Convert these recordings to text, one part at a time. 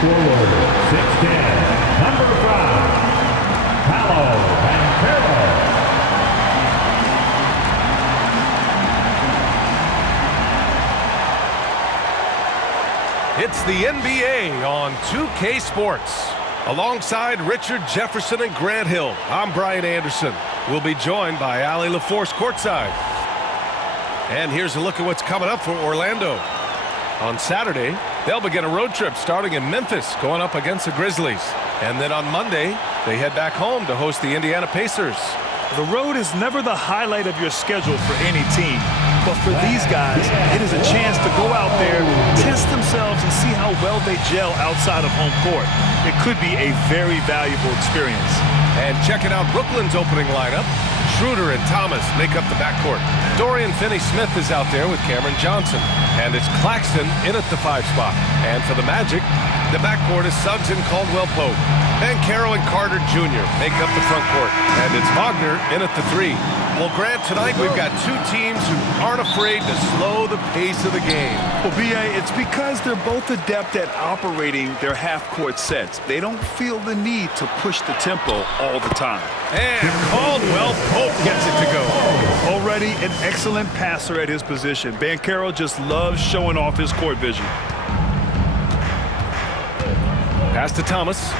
Forward, 6'10", number 5, Wagner. It's the NBA on 2K Sports. Alongside Richard Jefferson and Grant Hill, I'm Brian Anderson. We'll be joined by Allie LaForce courtside. And here's a look at what's coming up for Orlando. On Saturday, they'll begin a road trip starting in Memphis, going up against the Grizzlies. And then on Monday, they head back home to host the Indiana Pacers. The road is never the highlight of your schedule for any team. But for these guys, it is a chance to go out there, test themselves, and see how well they gel outside of home court. It could be a very valuable experience. And checking out Brooklyn's opening lineup, Schroeder and Thomas make up the backcourt. Dorian Finney-Smith is out there with Cameron Johnson. And it's Claxton in at the 5 spot. And for the Magic, the backcourt is Suggs and Caldwell-Pope. Banchero and Carter Jr. make up the front court. And it's Wagner in at the 3. Well, Grant, tonight we've got two teams who aren't afraid to slow the pace of the game. Well, B.A., it's because they're both adept at operating their half-court sets. They don't feel the need to push the tempo all the time. And Caldwell-Pope gets it to go. Already an excellent passer at his position. Banchero just loves showing off his court vision. Pass to Thomas.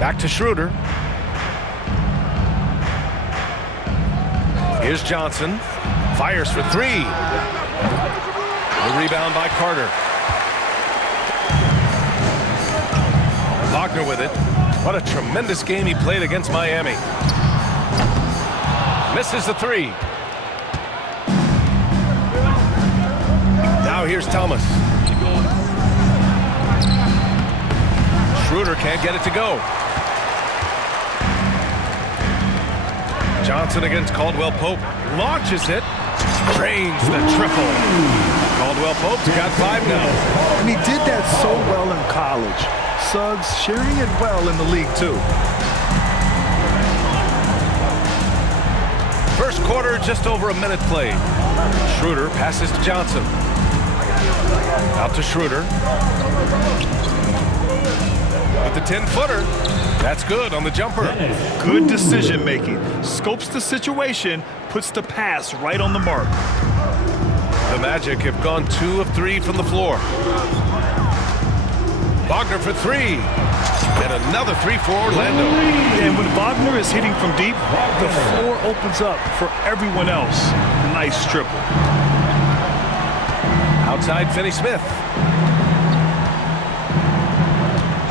Back to Schroeder. Here's Johnson. Fires for 3. The rebound by Carter. Wagner with it. What a tremendous game he played against Miami. Misses the 3. Now here's Thomas. Schroeder can't get it to go. Johnson against Caldwell-Pope. Launches it. Drains the triple. Caldwell-Pope's got 5 now. And he did that so well in college. Suggs sharing it well in the league, too. First quarter, just over a minute played. Schroeder passes to Johnson. Out to Schroeder. With the 10-footer. That's good on the jumper. Good decision-making. Scopes the situation, puts the pass right on the mark. The Magic have gone 2 of 3 from the floor. Wagner for 3. And another 3 for Orlando. And when Wagner is hitting from deep, the floor opens up for everyone else. Nice triple. Outside Finney-Smith.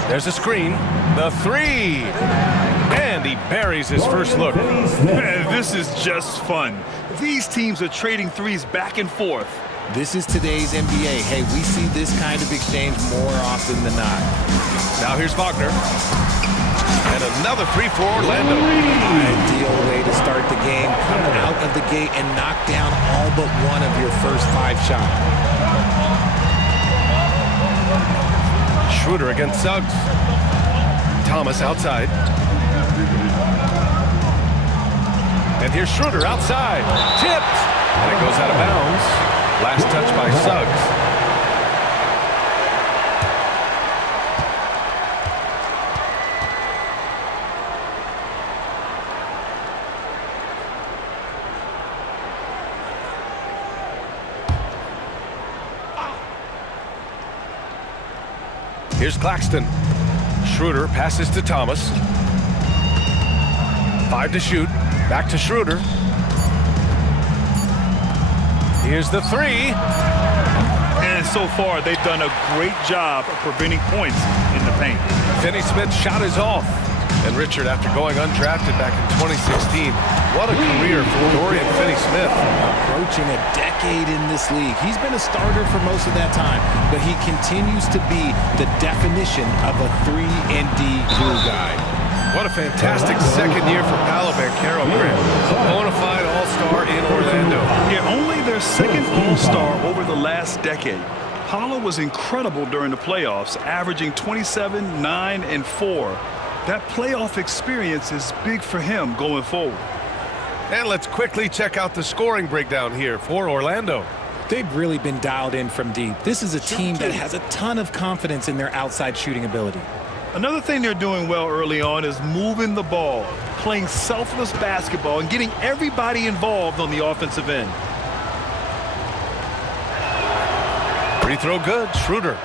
There's a screen. The 3. And he buries his first look. Man, this is just fun. These teams are trading threes back and forth. This is today's NBA. Hey, we see this kind of exchange more often than not. Now here's Wagner. And another 3 for Orlando. Ideal way to start the game. Come out of the gate and knock down all but one of your first 5 shots. Schroeder against Suggs. Thomas outside. And here's Schroeder outside. Tipped. And it goes out of bounds. Last touch by Suggs. Here's Claxton. Schroeder passes to Thomas. 5 to shoot. Back to Schroeder. Here's the 3. And so far, they've done a great job of preventing points in the paint. Finney-Smith's shot is off. And Richard, after going undrafted back in 2016, what a career for Dorian Finney-Smith. Approaching a decade in this league. He's been a starter for most of that time, but he continues to be the definition of a 3-and-D glue guy. What a fantastic second year for Paolo Banchero, Grant. A bona fide all-star in Orlando. Yeah, only their second all-star over the last decade. Paolo was incredible during the playoffs, averaging 27, 9, and 4. That playoff experience is big for him going forward. And let's quickly check out the scoring breakdown here for Orlando. They've really been dialed in from deep. This is a team that has a ton of confidence in their outside shooting ability. Another thing they're doing well early on is moving the ball, playing selfless basketball, and getting everybody involved on the offensive end. Free throw good, Schroeder.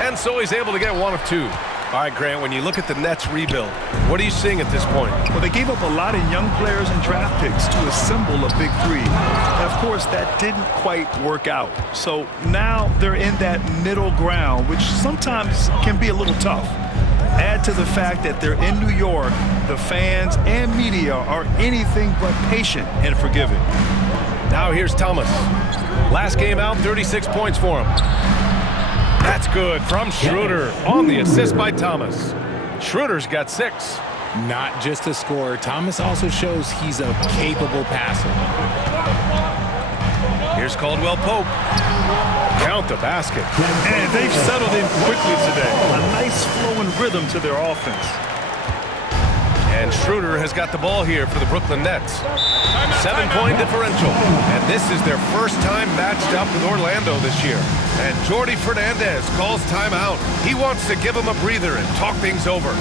And so he's able to get one of two. All right, Grant, when you look at the Nets rebuild, what are you seeing at this point? Well, they gave up a lot of young players and draft picks to assemble a big three. And of course, that didn't quite work out. So now they're in that middle ground, which sometimes can be a little tough. Add to the fact that they're in New York, the fans and media are anything but patient and forgiving. Now here's Thomas. Last game out, 36 points for him. That's good from Schroeder on the assist by Thomas. Schroeder's got 6. Not just a scorer, Thomas also shows he's a capable passer. Here's Caldwell Pope. Count the basket. And they've settled in quickly today. A nice flowing rhythm to their offense. And Schroeder has got the ball here for the Brooklyn Nets. 7-point differential. And this is their first time matched up with Orlando this year. And Jordi Fernandez calls timeout. He wants to give him a breather and talk things over.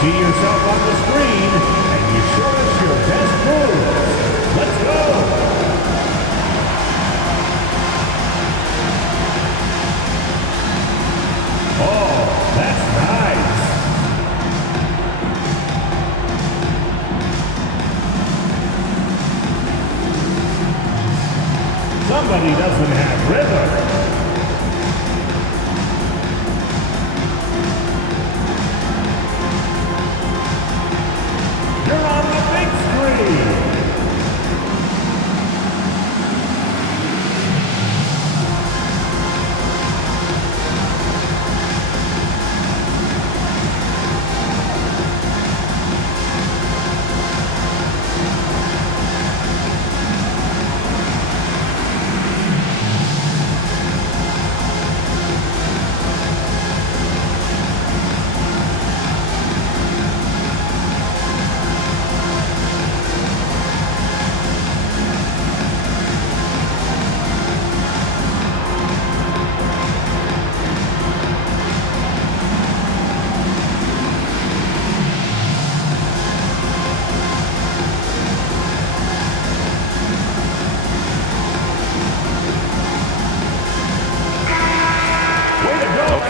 See yourself on the screen, and you show us your best moves. Let's go! Oh, that's nice. Somebody doesn't have rhythm. You're on the big screen.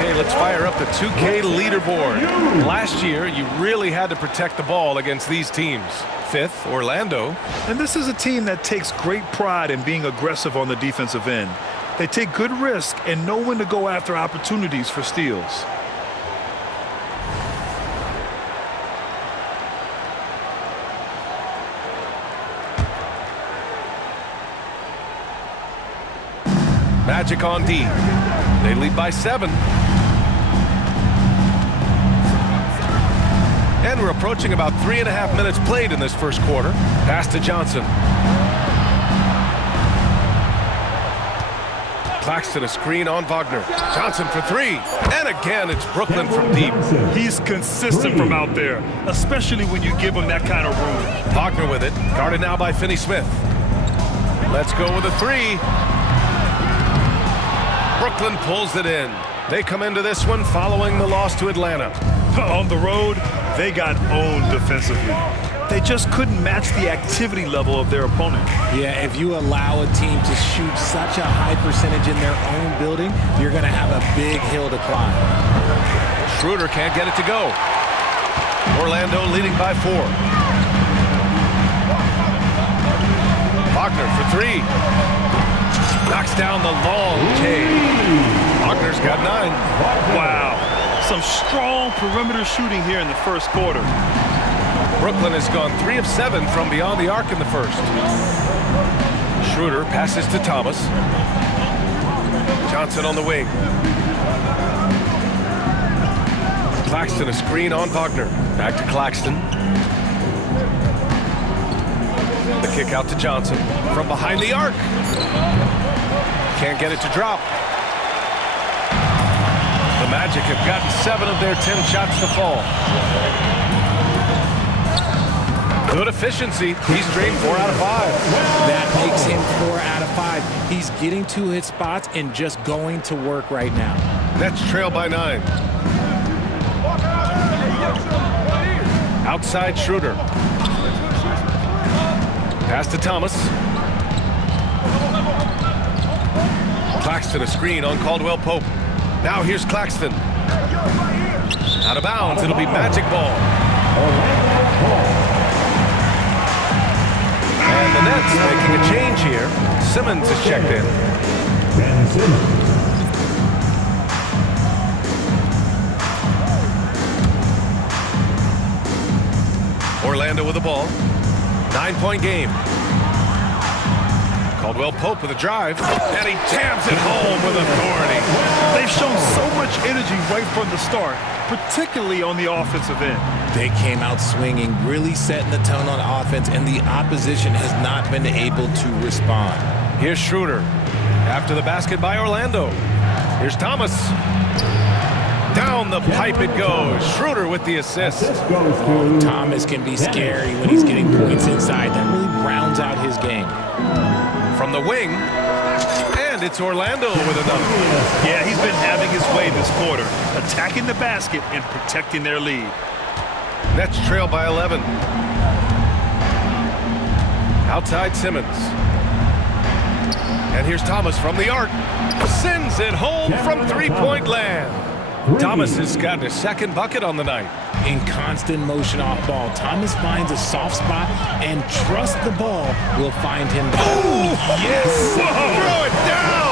Okay, let's fire up the 2K leaderboard. Last year, you really had to protect the ball against these teams. 5th, Orlando. And this is a team that takes great pride in being aggressive on the defensive end. They take good risk and know when to go after opportunities for steals. Magic on D. They lead by 7. And we're approaching about 3.5 minutes played in this first quarter. Pass to Johnson. Claxton a screen on Wagner. Johnson for 3. And again, it's Brooklyn from deep. He's consistent from out there, especially when you give him that kind of room. Wagner with it. Guarded now by Finney-Smith. Let's go with a 3. Brooklyn pulls it in. They come into this one following the loss to Atlanta. On the road, they got owned defensively. They just couldn't match the activity level of their opponent. Yeah, if you allow a team to shoot such a high percentage in their own building, you're going to have a big hill to climb. Schroeder can't get it to go. Orlando leading by 4. Wagner for 3. Knocks down the long take. Wagner's got 9. Wow. Some strong perimeter shooting here in the first quarter. Brooklyn has gone 3 of 7 from beyond the arc in the first. Schroeder passes to Thomas. Johnson on the wing. Claxton a screen on Wagner. Back to Claxton. The kick out to Johnson from behind the arc. Can't get it to drop. The Magic have gotten 7 of their 10 shots to fall. Good efficiency. He's drained 4 out of 5. That makes him 4 out of 5. He's getting to his spots and just going to work right now. Nets trail by 9. Outside Schroeder. Pass to Thomas. Claxton a screen on Caldwell Pope. Now here's Claxton. Out of bounds. It'll be Magic ball. And the Nets making a change here. Simmons is checked in. Ben Simmons. Orlando with the ball. 9-point game. Caldwell Pope with a drive. And he jams it home with authority. They've shown so much energy right from the start, particularly on the offensive end. They came out swinging, really setting the tone on offense, and the opposition has not been able to respond. Here's Schroeder. After the basket by Orlando. Here's Thomas. Down the pipe it goes. Schroeder with the assist. Thomas can be scary when he's getting points inside. That really rounds out his game. From the wing. And it's Orlando with another. Yeah, he's been having his way this quarter, attacking the basket and protecting their lead. Nets trail by 11. Outside Simmons. And here's Thomas from the arc. Sends it home from three-point land. Thomas has gotten his second bucket on the night. In constant motion off ball, Thomas finds a soft spot and trusts the ball will find him. Oh, yes! Throw it down!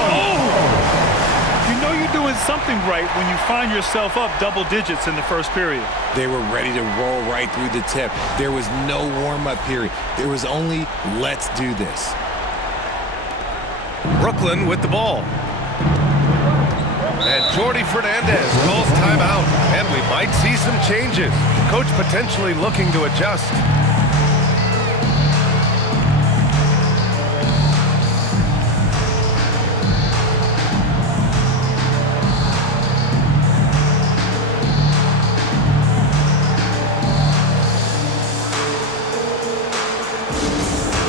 You know you're doing something right when you find yourself up double digits in the first period. They were ready to roll right through the tip. There was no warm-up period. There was only, let's do this. Brooklyn with the ball. And Jordi Fernandez calls timeout. And we might see some changes. Coach potentially looking to adjust.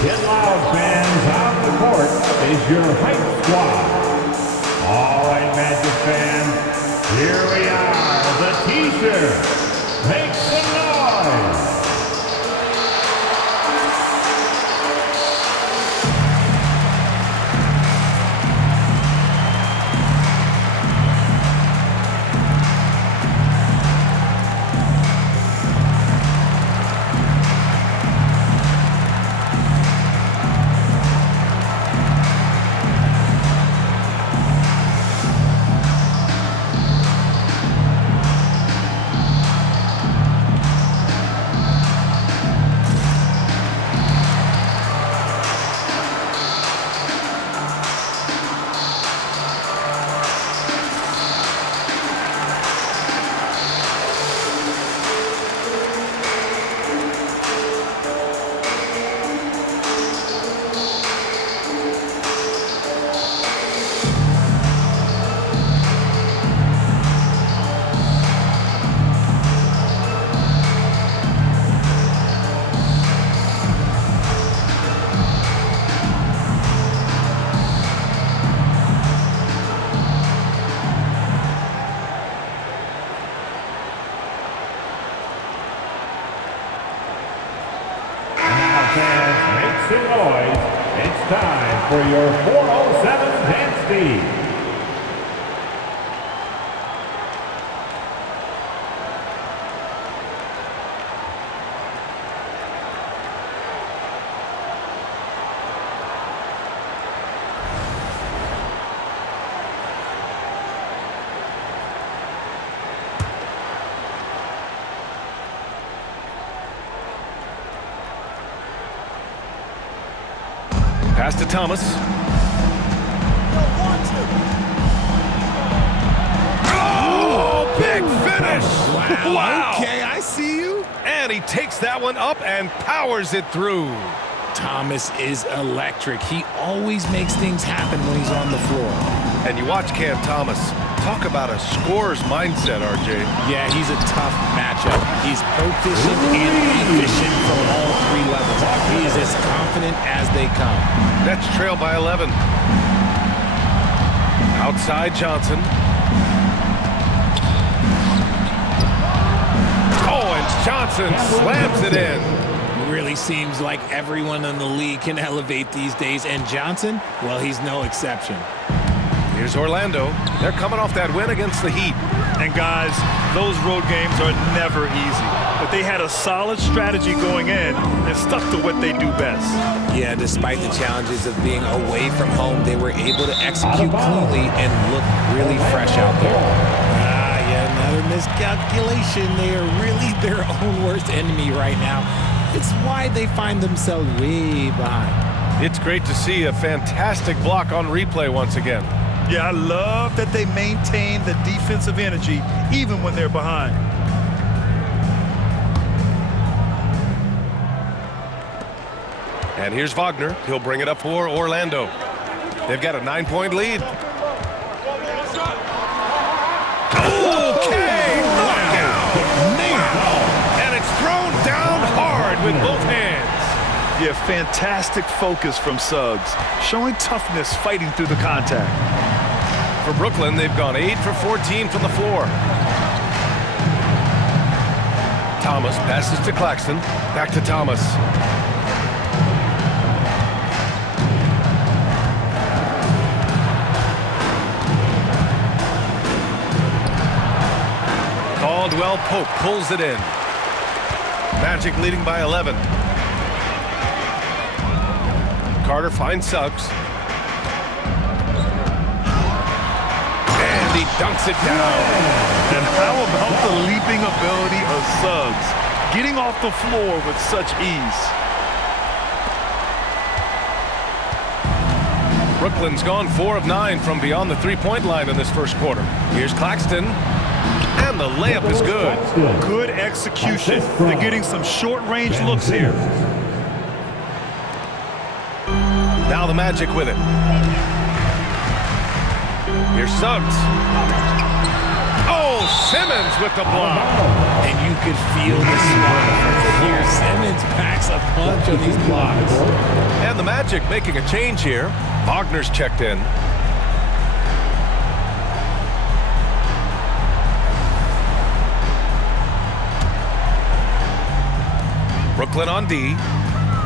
Get loud, fans. Out the court is your hype squad. All right, Magic fans, here we are, the T-shirt. Make some noise. Fans, make some noise. It's time for your 407 Dance Feed. Pass to Thomas. Oh, big finish! Wow. Okay, I see you. And he takes that one up and powers it through. Thomas is electric. He always makes things happen when he's on the floor. And you watch Cam Thomas. Talk about a scorer's mindset, RJ. Yeah, he's a tough matchup. He's proficient and efficient from all three levels. He is as confident as they come. Nets trail by 11. Outside Johnson. Oh, and Johnson slams it in. Really seems like everyone in the league can elevate these days, and Johnson, well, he's no exception. Here's Orlando. They're coming off that win against the Heat. And guys, those road games are never easy. But they had a solid strategy going in and stuck to what they do best. Yeah, despite the challenges of being away from home, they were able to execute cleanly and look really fresh out there. Yeah, another miscalculation. They are really their own worst enemy right now. It's why they find themselves way behind. It's great to see a fantastic block on replay once again. Yeah, I love that they maintain the defensive energy even when they're behind. And here's Wagner. He'll bring it up for Orlando. They've got a 9-point lead. Okay, knockout! And it's thrown down hard with both hands. Yeah, fantastic focus from Suggs, showing toughness fighting through the contact. For Brooklyn, they've gone 8 for 14 from the floor. Thomas passes to Claxton. Back to Thomas. Caldwell Pope pulls it in. Magic leading by 11. Carter finds Suggs. And he dunks it down. And how about the leaping ability of Suggs, getting off the floor with such ease? Brooklyn's gone 4 of 9 from beyond the three-point line in this first quarter. Here's Claxton. And the layup is good. Good execution. They're getting some short-range looks here. Now the Magic with it. Here's Suggs. Oh, Simmons with the block. And you could feel the spark here. Simmons packs a punch on these blocks. And the Magic making a change here. Wagner's checked in. Brooklyn on D.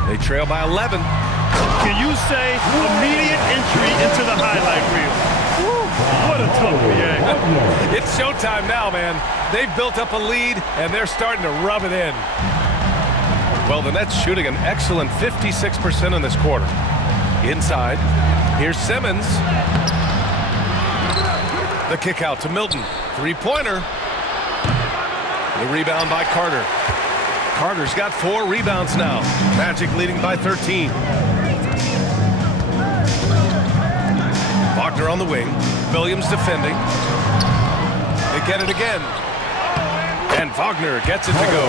They trail by 11. Can you say immediate entry into the highlight reel? Woo, what a tough react. It's showtime now, man. They've built up a lead, and they're starting to rub it in. Well, the Nets shooting an excellent 56% in this quarter. Inside, here's Simmons. The kick out to Milton. Three-pointer. The rebound by Carter. Carter's got 4 rebounds now. Magic leading by 13. Wagner on the wing. Williams defending. They get it again. And Wagner gets it to go.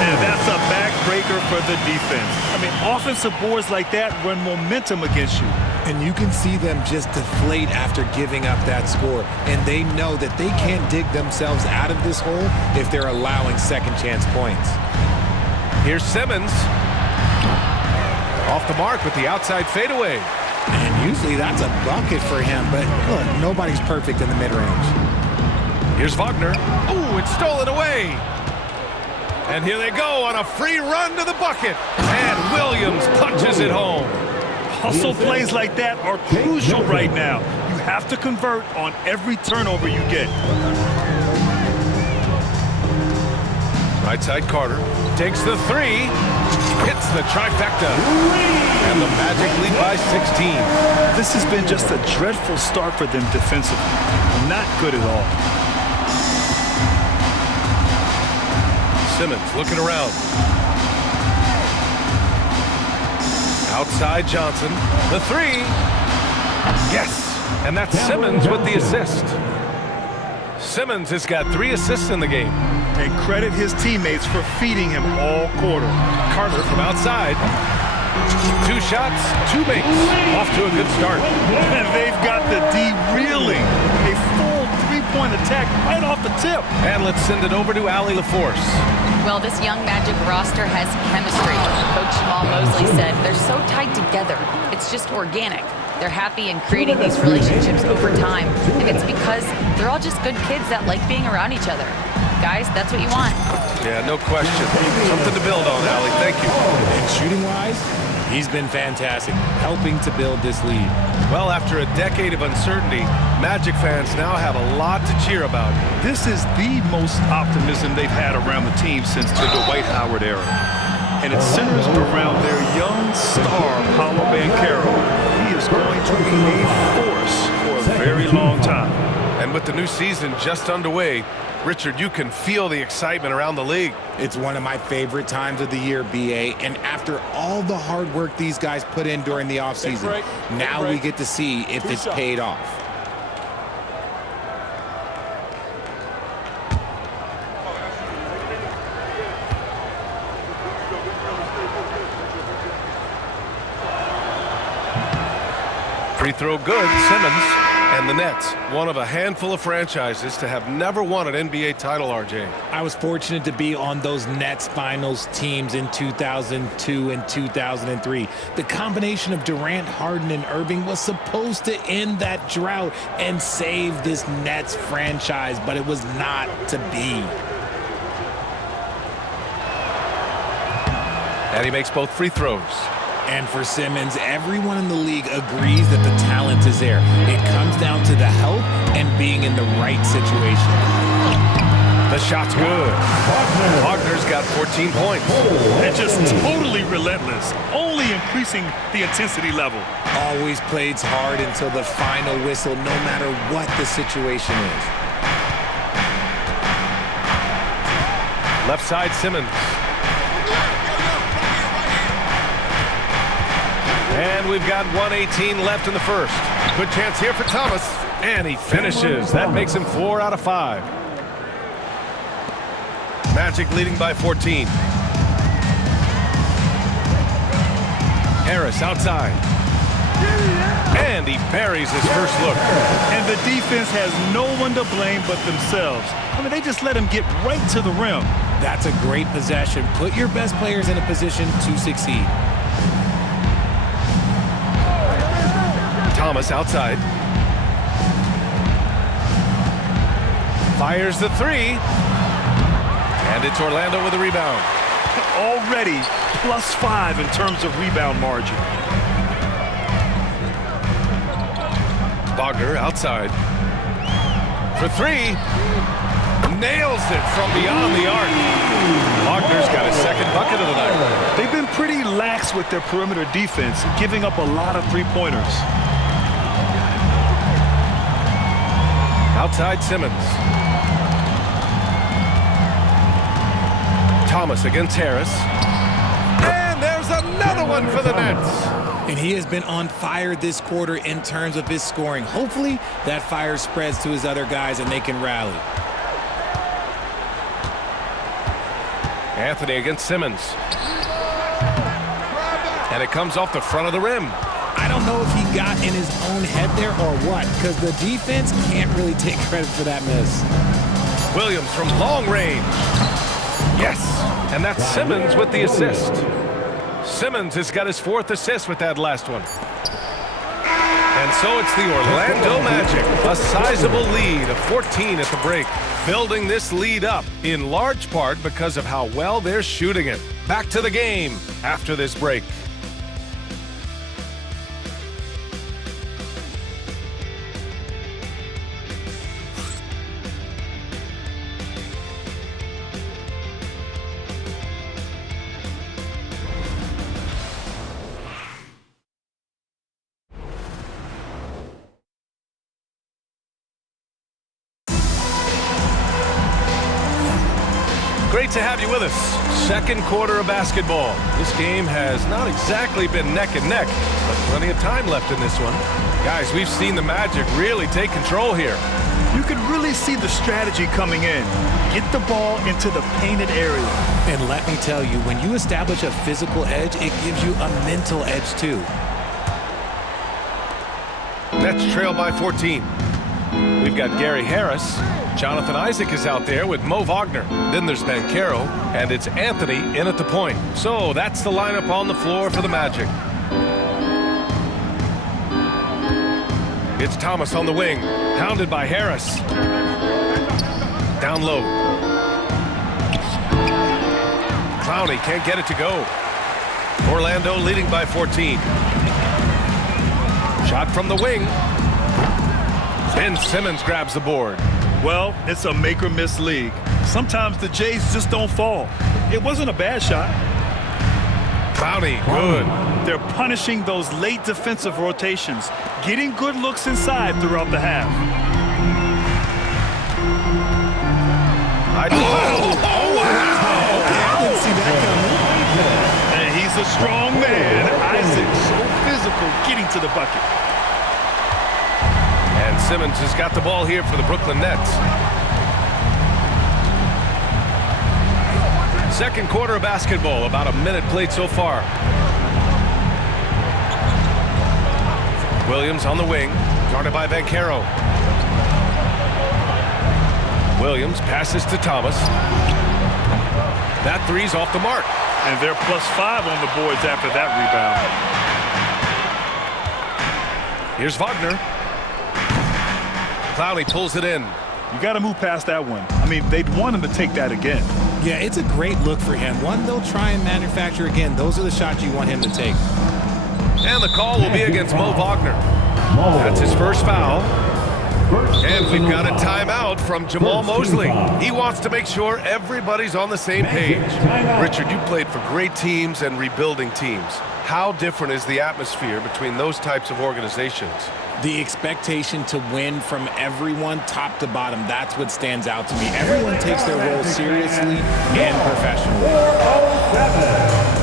And that's a backbreaker for the defense. I mean, offensive boards like that run momentum against you. And you can see them just deflate after giving up that score. And they know that they can't dig themselves out of this hole if they're allowing second chance points. Here's Simmons. Off the mark with the outside fadeaway. And usually that's a bucket for him, but look, nobody's perfect in the mid-range. Here's Wagner. Oh, it's stolen away. And here they go on a free run to the bucket. And Williams punches it home. Hustle plays like that are crucial right now. You have to convert on every turnover you get. Right side Carter takes the 3, hits the trifecta, and the Magic lead by 16. This has been just a dreadful start for them defensively. Not good at all. Simmons looking around. Outside Johnson. The three. Yes. And that's Simmons with the assist. Simmons has got 3 assists in the game. And credit his teammates for feeding him all quarter. Carter from outside. 2 shots, 2 makes. Off to a good start. And they've got the D reeling. A full 3-point attack right off the tip. And let's send it over to Allie LaForce. Well, this young Magic roster has chemistry. Coach Jamal Mosley said they're so tight together. It's just organic. They're happy in creating these relationships over time. And it's because they're all just good kids that like being around each other. Guys, that's what you want. Yeah, no question. Something to build on, Allie. Thank you. And shooting-wise, he's been fantastic, helping to build this lead. Well, after a decade of uncertainty, Magic fans now have a lot to cheer about. This is the most optimism they've had around the team since the Dwight Howard era. And it centers around their young star, Paolo Banchero. He is going to be a force for a very long time. And with the new season just underway, Richard, you can feel the excitement around the league. It's one of my favorite times of the year, BA, and after all the hard work these guys put in during the offseason, now we get to see if it's paid off. Free throw good, Simmons. And the Nets, one of a handful of franchises to have never won an NBA title, RJ. I was fortunate to be on those Nets finals teams in 2002 and 2003. The combination of Durant, Harden, and Irving was supposed to end that drought and save this Nets franchise, but it was not to be. And he makes both free throws. And for Simmons, everyone in the league agrees that the talent is there. It comes down to the help and being in the right situation. The shot's good. Wagner's got 14 points. And just totally relentless, only increasing the intensity level. Always plays hard until the final whistle, no matter what the situation is. Left side, Simmons. And we've got 1:18 left in the first. Good chance here for Thomas. And he finishes. That makes him 4 out of 5. Magic leading by 14. Harris outside. And he buries his first look. And the defense has no one to blame but themselves. I mean, they just let him get right to the rim. That's a great possession. Put your best players in a position to succeed. Thomas outside. Fires the three. And it's Orlando with a rebound. Already +5 in terms of rebound margin. Wagner outside. For 3. Nails it from beyond the arc. Wagner's got his second bucket of the night. They've been pretty lax with their perimeter defense, giving up a lot of three-pointers. Outside Simmons. Thomas against Harris. And there's another one for the Nets. And he has been on fire this quarter in terms of his scoring. Hopefully that fire spreads to his other guys and they can rally. Anthony against Simmons. And it comes off the front of the rim. I don't know if he got in his own head there or what, because the defense can't really take credit for that miss. Williams from long range. Yes, and that's Simmons with the assist. Simmons has got his 4th assist with that last one. And so it's the Orlando Magic, a sizable lead of 14 at the break, building this lead up in large part because of how well they're shooting it. Back to the game after this break. Great to have you with us. Second quarter of basketball. This game has not exactly been neck and neck, but plenty of time left in this one. Guys, we've seen the Magic really take control here. You can really see the strategy coming in. Get the ball into the painted area. And let me tell you, when you establish a physical edge, it gives you a mental edge too. Nets trail by 14. We've got Gary Harris. Jonathan Isaac is out there with Mo Wagner. Then there's Banchero, and it's Anthony in at the point. So that's the lineup on the floor for the Magic. It's Thomas on the wing, hounded by Harris. Down low. Clowney can't get it to go. Orlando leading by 14. Shot from the wing. Ben Simmons grabs the board. Well, it's a make-or-miss league. Sometimes the Jays just don't fall. It wasn't a bad shot. Clowney, good. They're punishing those late defensive rotations, getting good looks inside throughout the half. Oh, wow! I didn't see that coming. And he's a strong man. Isaac, so physical, getting to the bucket. And Simmons has got the ball here for the Brooklyn Nets. Second quarter of basketball, about a minute played so far. Williams on the wing, guarded by Banchero. Williams passes to Thomas. That three's off the mark. And they're +5 on the boards after that rebound. Here's Wagner. Clowney pulls it in. You got to move past that one. I mean, they'd want him to take that again. Yeah, it's a great look for him. One they'll try and manufacture again. Those are the shots you want him to take. And the call will be against Mo Wagner. That's his first foul. And we've got a timeout from Jamal Mosley. He wants to make sure everybody's on the same page. Richard, you played for great teams and rebuilding teams. How different is the atmosphere between those types of organizations? The expectation to win from everyone, top to bottom, that's what stands out to me. Everyone takes their role seriously and professionally. 407.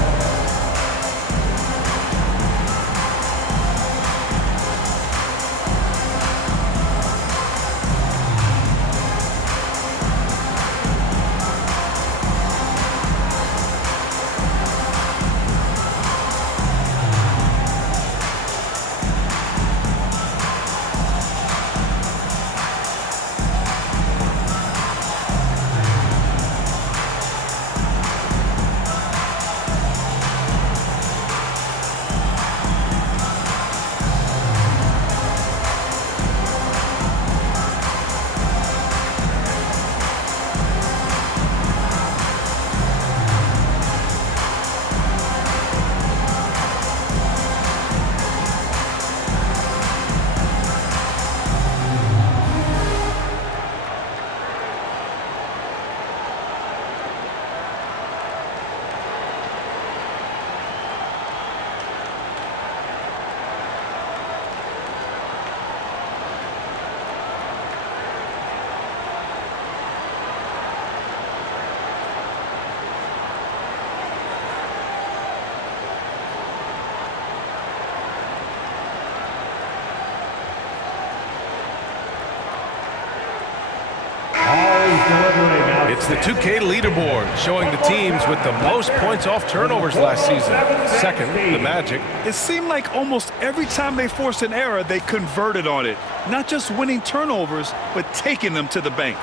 It's the 2K leaderboard showing the teams with the most points off turnovers last season. Second, the Magic. It seemed like almost every time they forced an error, they converted on it. Not just winning turnovers, but taking them to the bank.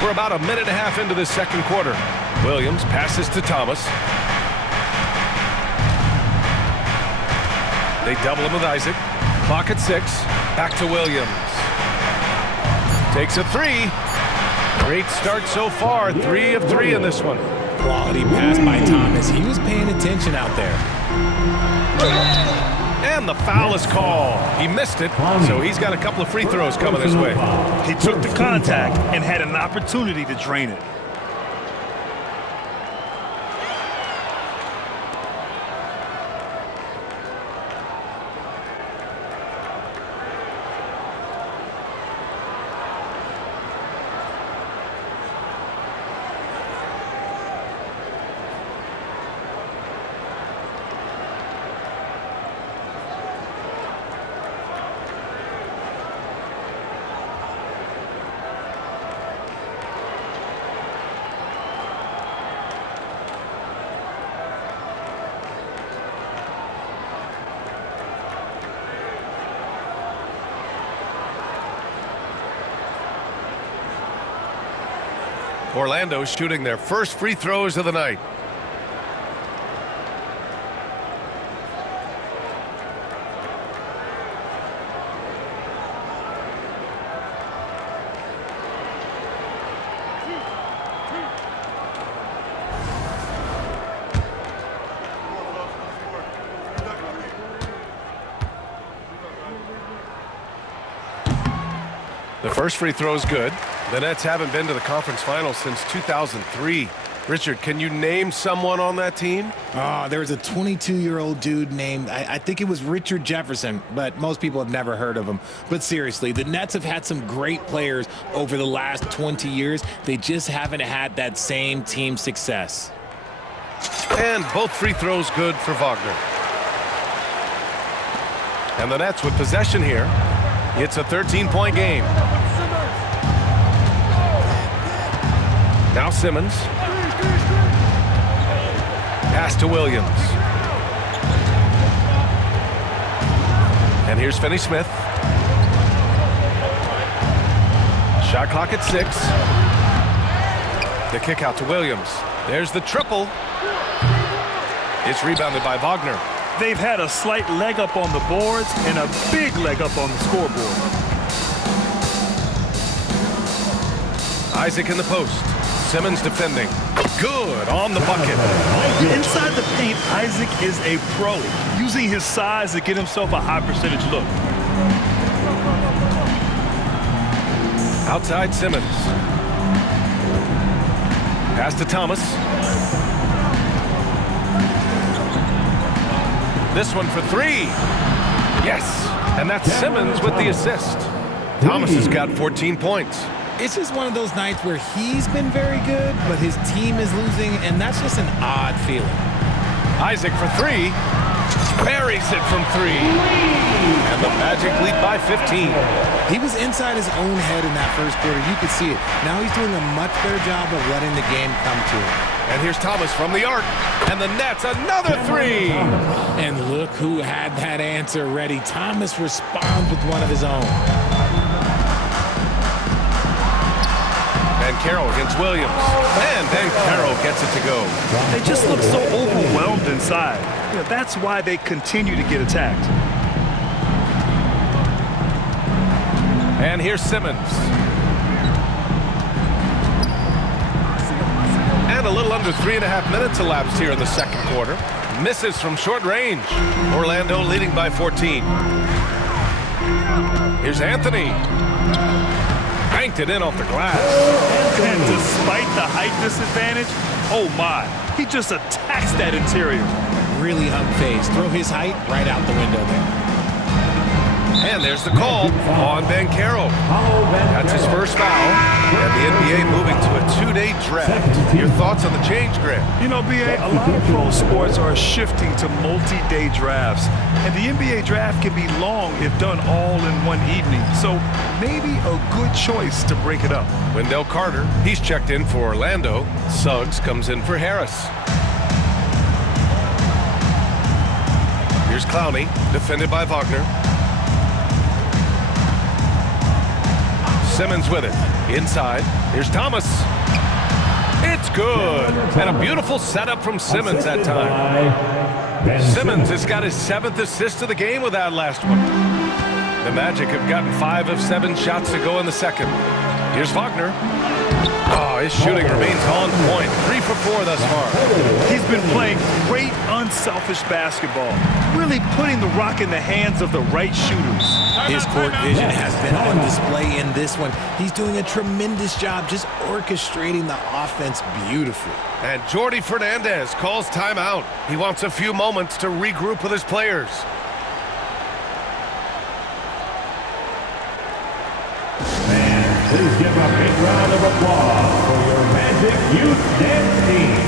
We're about a minute and a half into this second quarter. Williams passes to Thomas. They double him with Isaac. Clock at 6. Back to Williams. Takes a three. Great start so far. 3 of 3 in this one. Quality pass by Thomas. He was paying attention out there. And the foul is called. He missed it, so he's got a couple of free throws coming his way. He took the contact and had an opportunity to drain it. Orlando shooting their first free throws of the night. The first free throw is good. The Nets haven't been to the conference finals since 2003. Richard, can you name someone on that team? There was a 22-year-old dude named, I think it was Richard Jefferson, but most people have never heard of him. But seriously, the Nets have had some great players over the last 20 years. They just haven't had that same team success. And both free throws good for Wagner. And the Nets with possession here. It's a 13-point game. Now Simmons. Pass to Williams. And here's Finney-Smith. Shot clock at 6. The kick out to Williams. There's the triple. It's rebounded by Wagner. They've had a slight leg up on the boards and a big leg up on the scoreboard. Isaac in the post. Simmons defending. Good on the bucket. Inside the paint, Isaac is a pro, using his size to get himself a high percentage look. Outside Simmons. Pass to Thomas. This one for 3. Yes, and that's Simmons with the assist. Thomas has got 14 points. It's just one of those nights where he's been very good, but his team is losing, and that's just an odd feeling. Isaac for 3. Buries it from 3. And the Magic lead by 15. He was inside his own head in that first quarter. You could see it. Now he's doing a much better job of letting the game come to him. And here's Thomas from the arc. And the Nets, another 3. And look who had that answer ready. Thomas responds with one of his own. And Carroll against Williams. And then Carroll gets it to go. They just look so overwhelmed inside. You know, that's why they continue to get attacked. And here's Simmons. And a little under 3.5 minutes elapsed here in the second quarter. Misses from short range. Orlando leading by 14. Here's Anthony. Banked it in off the glass. And despite the height disadvantage, oh my, he just attacks that interior. Really unfazed. Throw his height right out the window there. And there's the call on Carroll. That's his first foul. And the NBA moving to a 2-day draft. Your thoughts on the change, Grant? You know, BA, a lot of pro sports are shifting to multi-day drafts. And the NBA draft can be long if done all in one evening. So maybe a good choice to break it up. Wendell Carter, he's checked in for Orlando. Suggs comes in for Harris. Here's Clowney, defended by Wagner. Simmons with it. Inside. Here's Thomas. It's good. And a beautiful setup from Simmons that time. Simmons has got his 7th assist of the game with that last one. The Magic have gotten 5 of 7 shots to go in the second. Here's Wagner. Oh, his shooting remains on point. 3 for 4 thus far. He's been playing great, unselfish basketball, really putting the rock in the hands of the right shooters. His court vision has been on display in this one. He's doing a tremendous job just orchestrating the offense beautifully. And Jordi Fernandez calls timeout. He wants a few moments to regroup with his players. Please give a big round of applause for your Magic Youth Dance Team.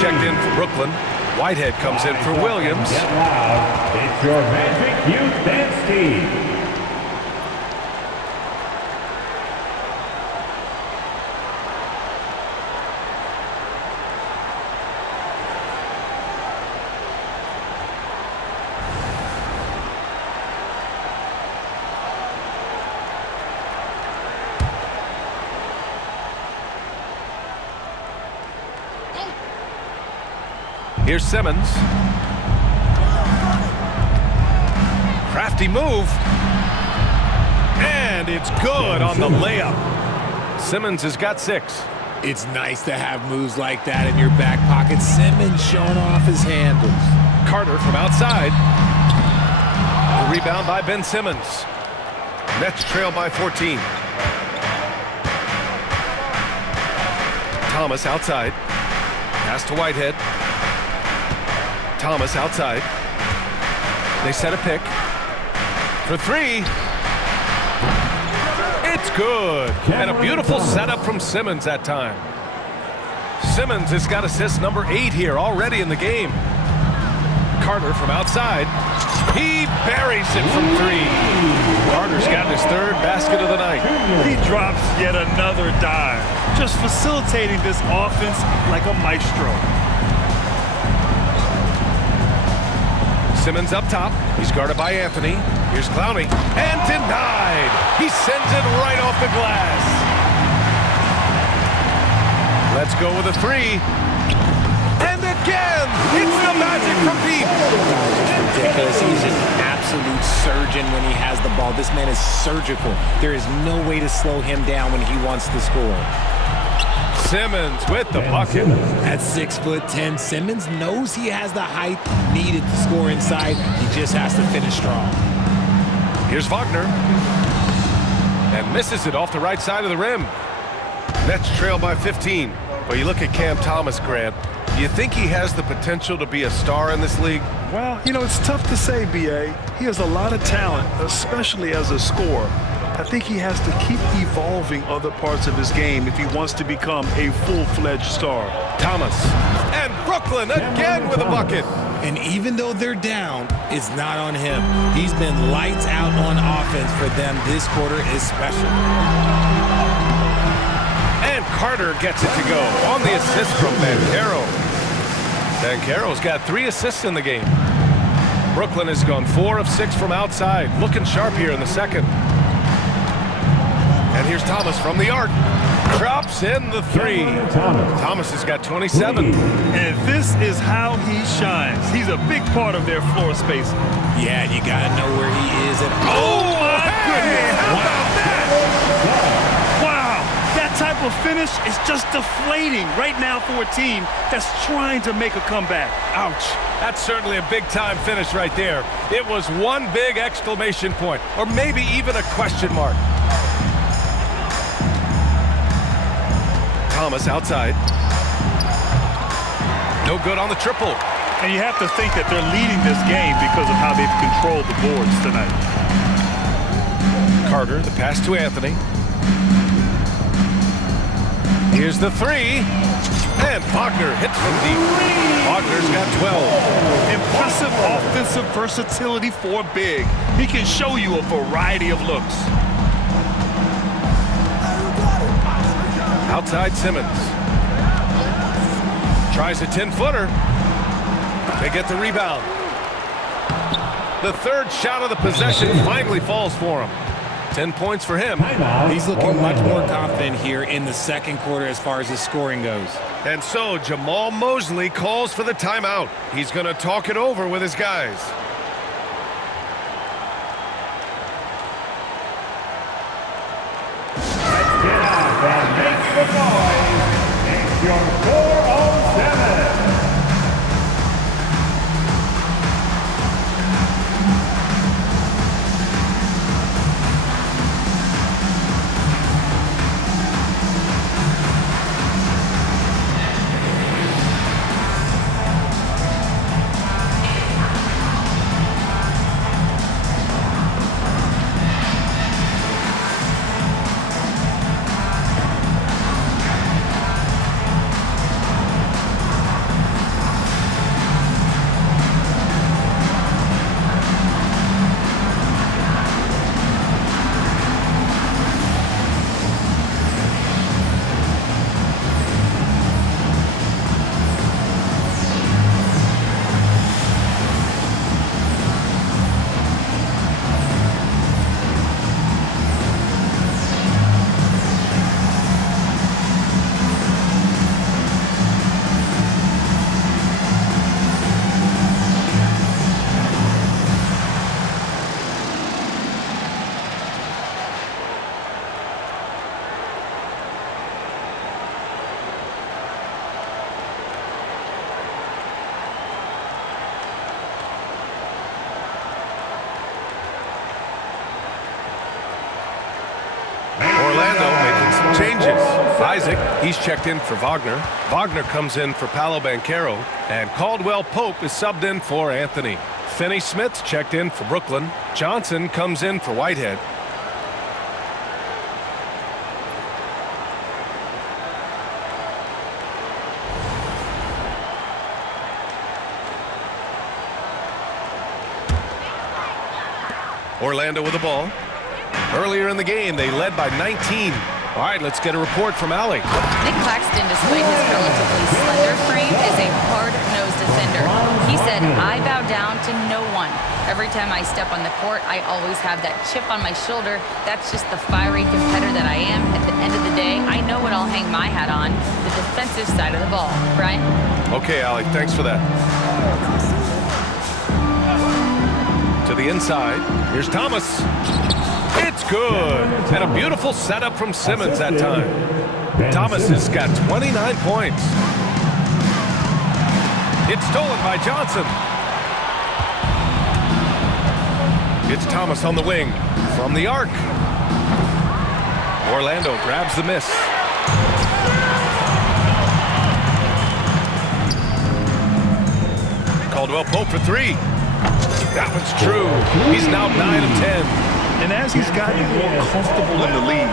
checked in for Brooklyn. Whitehead comes in for Williams. Get loud. It's your Magic Youth Dance Team. Here's Simmons. Crafty move. And it's good on the layup. Simmons has got 6. It's nice to have moves like that in your back pocket. Simmons showing off his handles. Carter from outside. The rebound by Ben Simmons. Nets trail by 14. Thomas outside. Pass to Whitehead. Thomas outside. They set a pick. For 3. It's good. And a beautiful setup from Simmons that time. Simmons has got assist number 8 here already in the game. Carter from outside. He buries it from 3. Carter's got his 3rd basket of the night. He drops yet another dime, just facilitating this offense like a maestro. Simmons up top. He's guarded by Anthony. Here's Clowney. And denied. He sends it right off the glass. Let's go with a 3. And again, it's the Magic from deep. Ridiculous. He's an absolute surgeon when he has the ball. This man is surgical. There is no way to slow him down when he wants to score. Simmons with the bucket. At 6'10", Simmons knows he has the height needed to score inside. He just has to finish strong. Here's Wagner. And misses it off the right side of the rim. Nets trail by 15. Well, you look at Cam Thomas, Grant. Do you think he has the potential to be a star in this league? Well, you know, it's tough to say, B.A. He has a lot of talent, especially as a scorer. I think he has to keep evolving other parts of his game if he wants to become a full-fledged star. Thomas. And Brooklyn again with a bucket. And even though they're down, it's not on him. He's been lights out on offense for them this quarter especially. And Carter gets it to go on the assist from Banchero. Banchero's got 3 assists in the game. Brooklyn has gone 4 of 6 from outside. Looking sharp here in the second. And here's Thomas from the arc. Drops in the 3. Thomas has got 27. And this is how he shines. He's a big part of their floor space. Yeah, and you got to know where he is. Oh, my goodness. How about that? Wow. That type of finish is just deflating right now for a team that's trying to make a comeback. Ouch. That's certainly a big-time finish right there. It was one big exclamation point, or maybe even a question mark. Thomas outside. No good on the triple. And you have to think that they're leading this game because of how they've controlled the boards tonight. Carter, the pass to Anthony. Here's the 3. And Wagner hits from deep. Wagner's got 12. Impressive offensive versatility for big. He can show you a variety of looks. Outside Simmons. Tries a 10-footer. They get the rebound. The 3rd shot of the possession finally falls for him. 10 points for him. He's looking much more confident here in the second quarter as far as his scoring goes. And so Jamal Mosley calls for the timeout. He's going to talk it over with his guys. Get out and make the noise. It's your 407. changes. Isaac, he's checked in for Wagner. Wagner comes in for Paolo Banchero. And Caldwell Pope is subbed in for Anthony. Finney Smith's checked in for Brooklyn. Johnson comes in for Whitehead. Orlando with the ball. Earlier in the game, they led by 19. All right, let's get a report from Allie. Nick Claxton, despite his relatively slender frame, is a hard-nosed defender. He said, "I bow down to no one. Every time I step on the court, I always have that chip on my shoulder. That's just the fiery competitor that I am. At the end of the day, I know what I'll hang my hat on, the defensive side of the ball." Brian? Okay, Allie, thanks for that. To the inside, here's Thomas. It's good. And a beautiful setup from Simmons that time. Thomas has got 29 points. It's stolen by Johnson. It's Thomas on the wing from the arc. Orlando grabs the miss. Caldwell Pope for three. That one's true. He's now 9 of 10. And as he's gotten more comfortable in the league,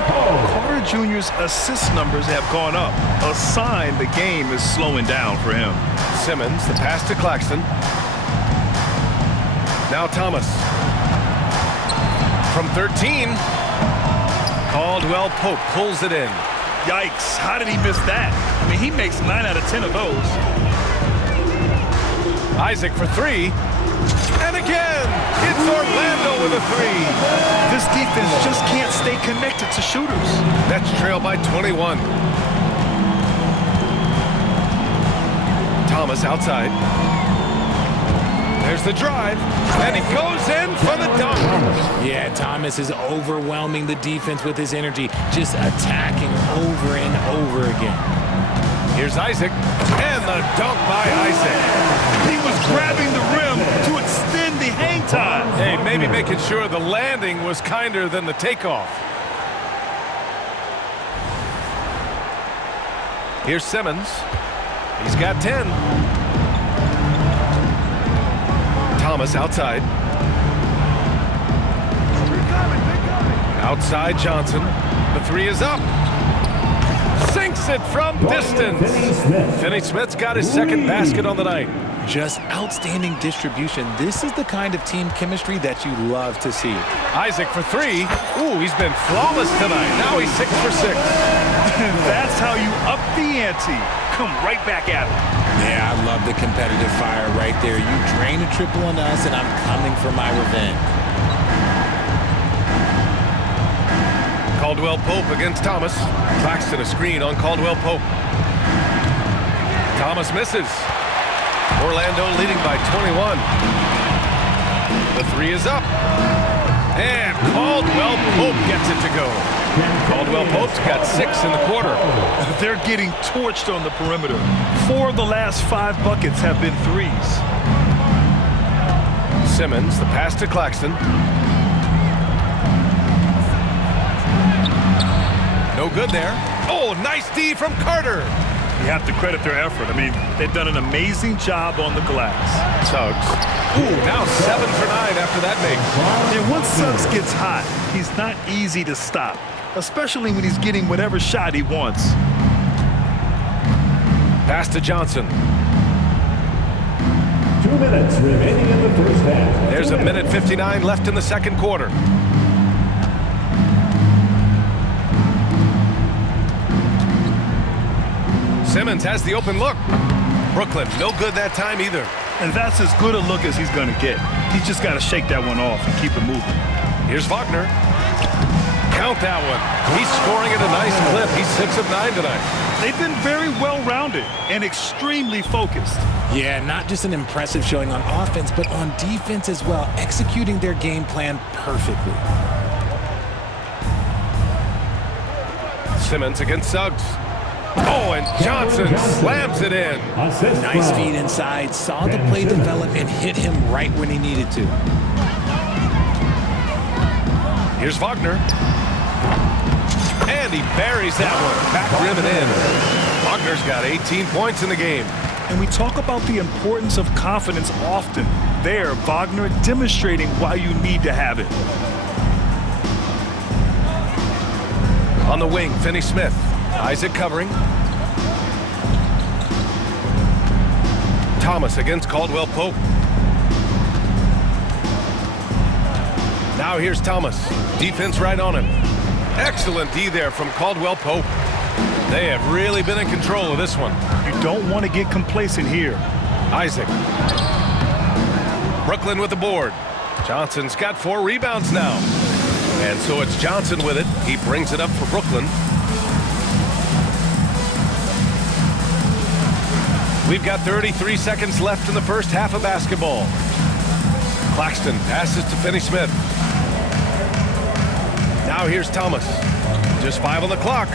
Carter Jr.'s assist numbers have gone up, a sign the game is slowing down for him. Simmons, the pass to Claxton. Now Thomas. From 13, Caldwell Pope pulls it in. Yikes, how did he miss that? I mean, he makes 9 out of 10 of those. Isaac for three. And again, it's Orlando with a three. This defense just can't stay connected to shooters. That's trailed by 21. Thomas outside. There's the drive, and he goes in for the dunk. Yeah, Thomas is overwhelming the defense with his energy, just attacking over and over again. Here's Isaac, and the dunk by Isaac. He was grabbing the rim to extend the hang time. Hey, maybe making sure the landing was kinder than the takeoff. Here's Simmons. He's got 10. Thomas outside. Outside Johnson. The three is up. Sinks it from distance. Finney Smith's got his second basket on the night. Just outstanding distribution. This is the kind of team chemistry that you love to see. Isaac for three. Ooh, he's been flawless tonight. Now he's 6 for 6. That's how you up the ante. Come right back at him. Yeah, I love the competitive fire right there. You drain a triple on us, and I'm coming for my revenge. Caldwell Pope against Thomas. Claxton a screen on Caldwell Pope. Thomas misses. Orlando leading by 21. The three is up. And Caldwell Pope gets it to go. Caldwell Pope's got 6 in the quarter. They're getting torched on the perimeter. 4 of the last 5 buckets have been threes. Simmons, the pass to Claxton. No good there. Oh, nice D from Carter. You have to credit their effort. I mean, they've done an amazing job on the glass. Suggs. Ooh, now 7 for 9 after that make. And once Suggs gets hot, he's not easy to stop, especially when he's getting whatever shot he wants. Pass to Johnson. 2 minutes remaining in the first half. There's a minute 59 left in the second quarter. Simmons has the open look. Brooklyn, no good that time either. And that's as good a look as he's going to get. He's just got to shake that one off and keep it moving. Here's Wagner. Count that one. He's scoring at a nice clip. He's 6 of 9 tonight. They've been very well-rounded and extremely focused. Yeah, not just an impressive showing on offense, but on defense as well, executing their game plan perfectly. Simmons against Suggs. Oh, and Johnson slams it in. Nice feed inside, saw the play develop and hit him right when he needed to. Here's Wagner. And he buries that one. Back rim and in. Wagner's got 18 points in the game. And we talk about the importance of confidence often. There, Wagner demonstrating why you need to have it. On the wing, Finney-Smith. Isaac covering. Thomas against Caldwell-Pope. Now here's Thomas. Defense right on him. Excellent D there from Caldwell-Pope. They have really been in control of this one. You don't want to get complacent here. Isaac. Brooklyn with the board. Johnson's got 4 rebounds now. And so it's Johnson with it. He brings it up for Brooklyn. We've got 33 seconds left in the first half of basketball. Claxton passes to Finney-Smith. Now here's Thomas. Just 5 on the clock.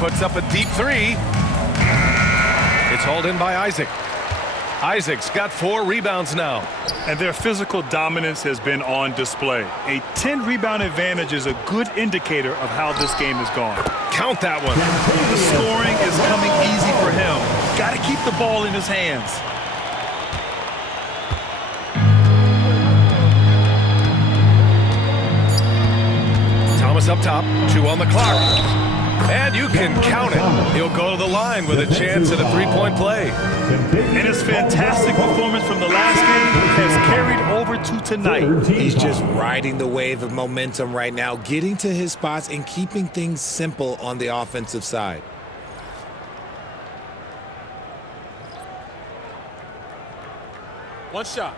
Puts up a deep 3. It's hauled in by Isaac. Isaac's got 4 rebounds now. And their physical dominance has been on display. A 10-rebound advantage is a good indicator of how this game has gone. Count that one. The scoring is coming easy for him. Got to keep the ball in his hands. Thomas up top, 2 on the clock. And you can count it. He'll go to the line with a chance at a 3-point play. And his fantastic performance from the last game has carried over to tonight. He's just riding the wave of momentum right now, getting to his spots and keeping things simple on the offensive side. One shot.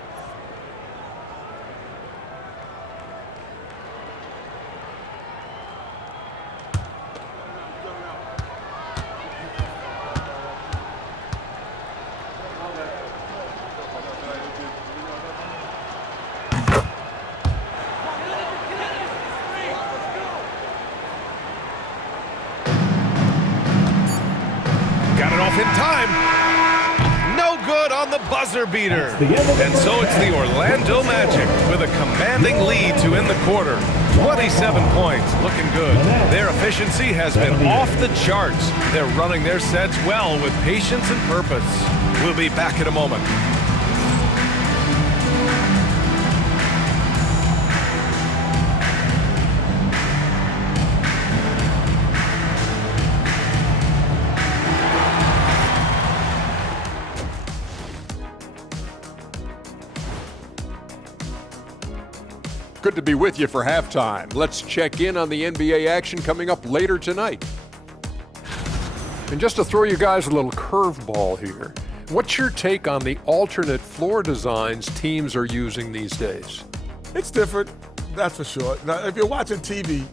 Got it off in time. No good on the buzzer beater. And so it's the Orlando Magic with a commanding lead to end the quarter. 27 points, looking good. Their efficiency has been off the charts. They're running their sets well with patience and purpose. We'll be back in a moment. Good to be with you for halftime. Let's check in on the NBA action coming up later tonight. And just to throw you guys a little curveball here, what's your take on the alternate floor designs teams are using these days? It's different, that's for sure. Now, if you're watching TV,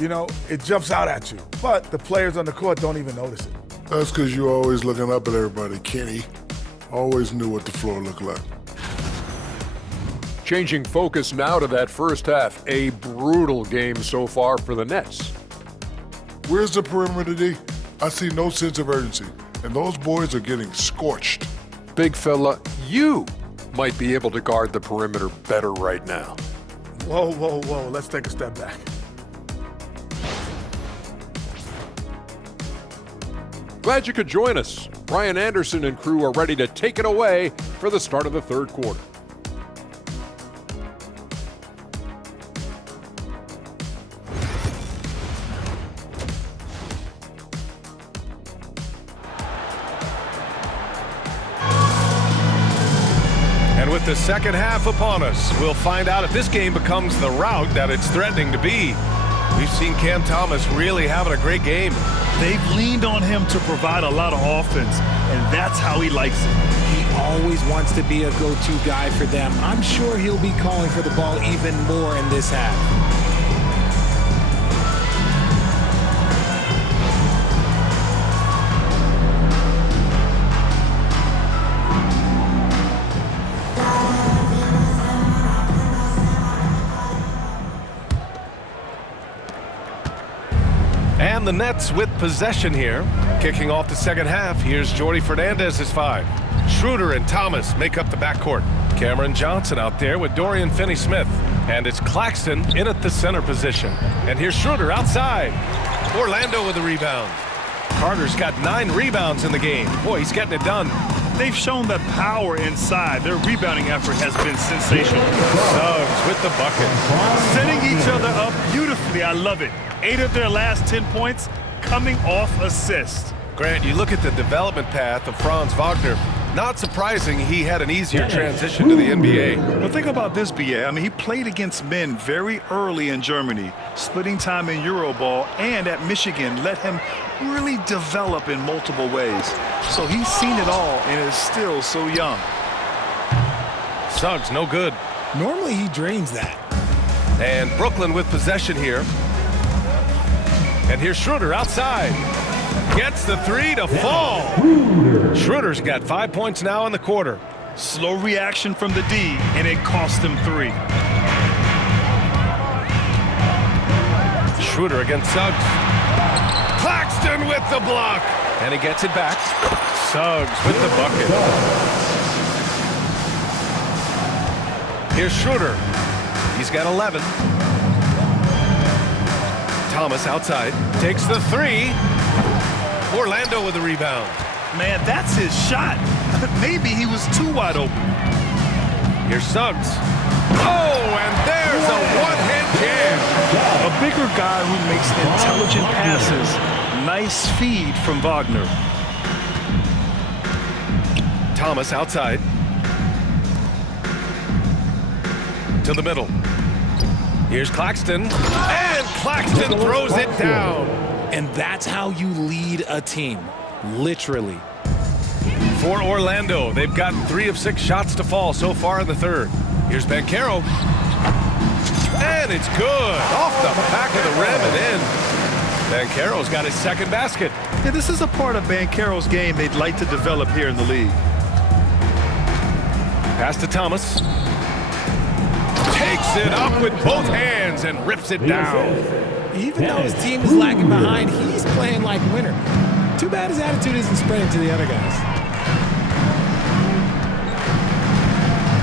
you know, it jumps out at you. But the players on the court don't even notice it. That's because you're always looking up at everybody, Kenny. Always knew what the floor looked like. Changing focus now to that first half. A brutal game so far for the Nets. Where's the perimeter, D? I see no sense of urgency, and those boys are getting scorched. Big fella, you might be able to guard the perimeter better right now. Whoa, whoa, whoa, let's take a step back. Glad you could join us. Brian Anderson and crew are ready to take it away for the start of the third quarter. And with the second half upon us, we'll find out if this game becomes the rout that it's threatening to be. We've seen Cam Thomas really having a great game. They've leaned on him to provide a lot of offense, and that's how he likes it. He always wants to be a go-to guy for them. I'm sure he'll be calling for the ball even more in this half. And the Nets with possession here. Kicking off the second half, here's Jordi Fernandez's 5. Schroeder and Thomas make up the backcourt. Cameron Johnson out there with Dorian Finney-Smith. And it's Claxton in at the center position. And here's Schroeder outside. Orlando with the rebound. Carter's got 9 rebounds in the game. Boy, he's getting it done. They've shown that power inside. Their rebounding effort has been sensational. Suggs with the bucket. Setting each other up beautifully. I love it. 8 of their last 10 points coming off assists. Grant, you look at the development path of Franz Wagner. Not surprising he had an easier transition to the NBA. Well, think about this, BA. I mean, he played against men very early in Germany, splitting time in Euroball, and at Michigan let him really develop in multiple ways. So he's seen it all and is still so young. Suggs, no good. Normally he drains that. And Brooklyn with possession here. And here's Schroeder outside. Gets the 3 to fall. Schroeder's got 5 points now in the quarter. Slow reaction from the D, and it cost him 3. Schroeder against Suggs. Claxton with the block. And he gets it back. Suggs with the bucket. Here's Schroeder. He's got 11. Thomas outside. Takes the 3. Orlando with the rebound. Man, that's his shot. Maybe he was too wide open. Here's Suggs. Oh, and there's a one-hand jam. A bigger guy who makes intelligent passes. Nice feed from Wagner. Thomas outside. To the middle. Here's Claxton. And Claxton throws it down. And that's how you lead a team, literally. For Orlando, they've gotten 3 of 6 shots to fall so far in the third. Here's Banchero. And it's good. Off the back of the rim and in. Banchero's got his second basket. Yeah, this is a part of Banchero's game they'd like to develop here in the league. Pass to Thomas. Takes it up with both hands and rips it down. Even though his team is lagging behind, he's playing like a winner. Too bad his attitude isn't spreading to the other guys.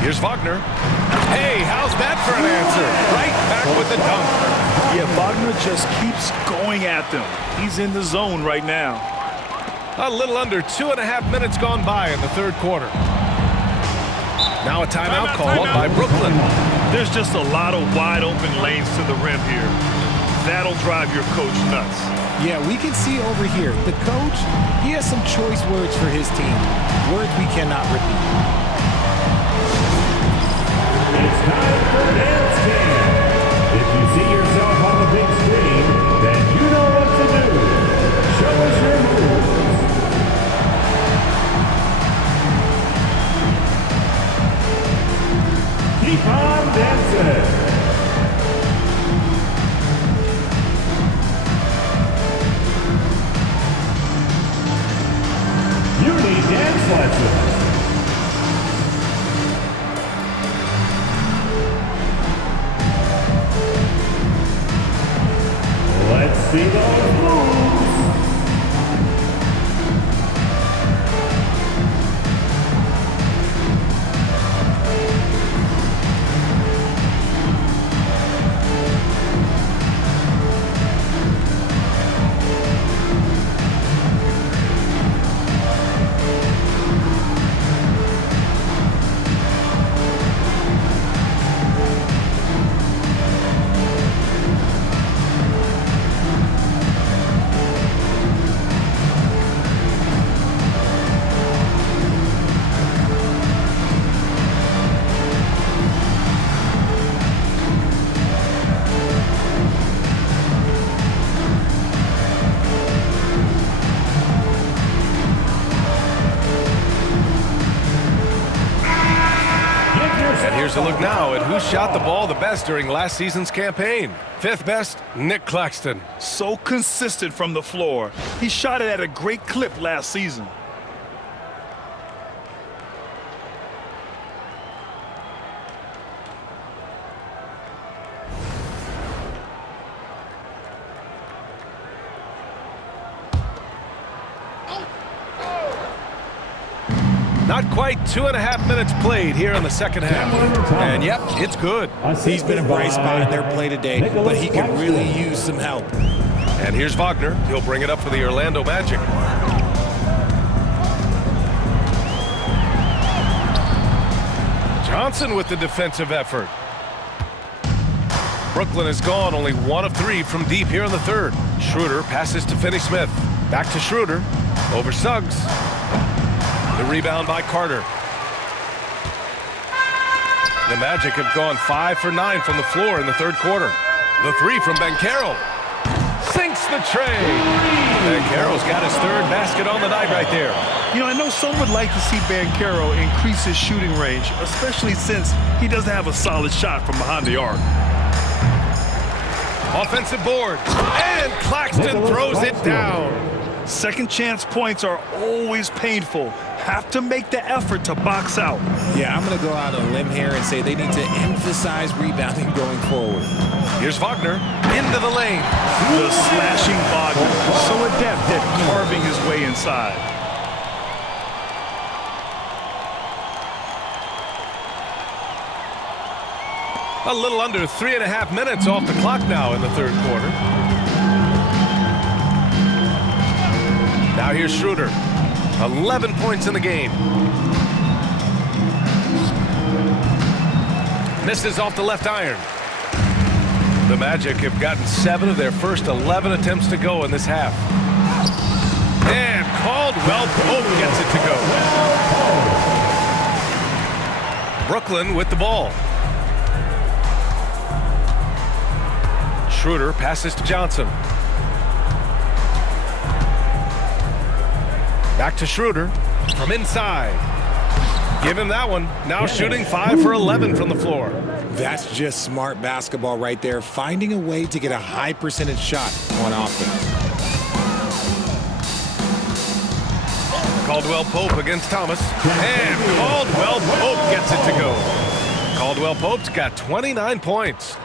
Here's Wagner. Hey, how's that for an answer? Right back with the dunk. Yeah, Wagner just keeps going at them. He's in the zone right now. A little under 2.5 minutes gone by in the third quarter. Now a timeout called by Brooklyn. There's just a lot of wide open lanes to the rim here. That'll drive your coach nuts. Yeah, we can see over here, the coach, he has some choice words for his team. Words we cannot repeat. It's time for Dance Game. If you see yourself on the big screen, then you know what to do. Show us your moves. Keep on dancing. You need dance lessons. Let's see those moves. Here's a look now at who shot the ball the best during last season's campaign. 5th best, Nick Claxton. So consistent from the floor. He shot it at a great clip last season. Not quite 2.5 minutes played here in the second half. And yep, it's good. He's been a bright spot in their play today, but he could really use some help. And here's Wagner. He'll bring it up for the Orlando Magic. Johnson with the defensive effort. Brooklyn is gone, only 1 of 3 from deep here in the third. Schroeder passes to Finney-Smith. Back to Schroeder. Over Suggs. The rebound by Carter. The Magic have gone 5 for 9 from the floor in the third quarter. The three from Banchero. Sinks the tray. Banchero's got his third basket on the night right there. You know, I know some would like to see Banchero increase his shooting range, especially since he doesn't have a solid shot from behind the arc. Offensive board. And Claxton throws it down. Second chance points are always painful. Have to make the effort to box out. Yeah, I'm going to go out on a limb here and say they need to emphasize rebounding going forward. Here's Wagner into the lane. The slashing Wagner, so adept at carving his way inside. A little under 3.5 minutes off the clock now in the third quarter. Now here's Schroeder. 11 points in the game. Misses off the left iron. The Magic have gotten 7 of their first 11 attempts to go in this half. And Caldwell Pope gets it to go. Brooklyn with the ball. Schroeder passes to Johnson. Back to Schroeder from inside. Give him that one. Now shooting 5 for 11 from the floor. That's just smart basketball right there, finding a way to get a high percentage shot on offense. Caldwell Pope against Thomas. And Caldwell Pope gets it to go. Caldwell Pope's got 29 points.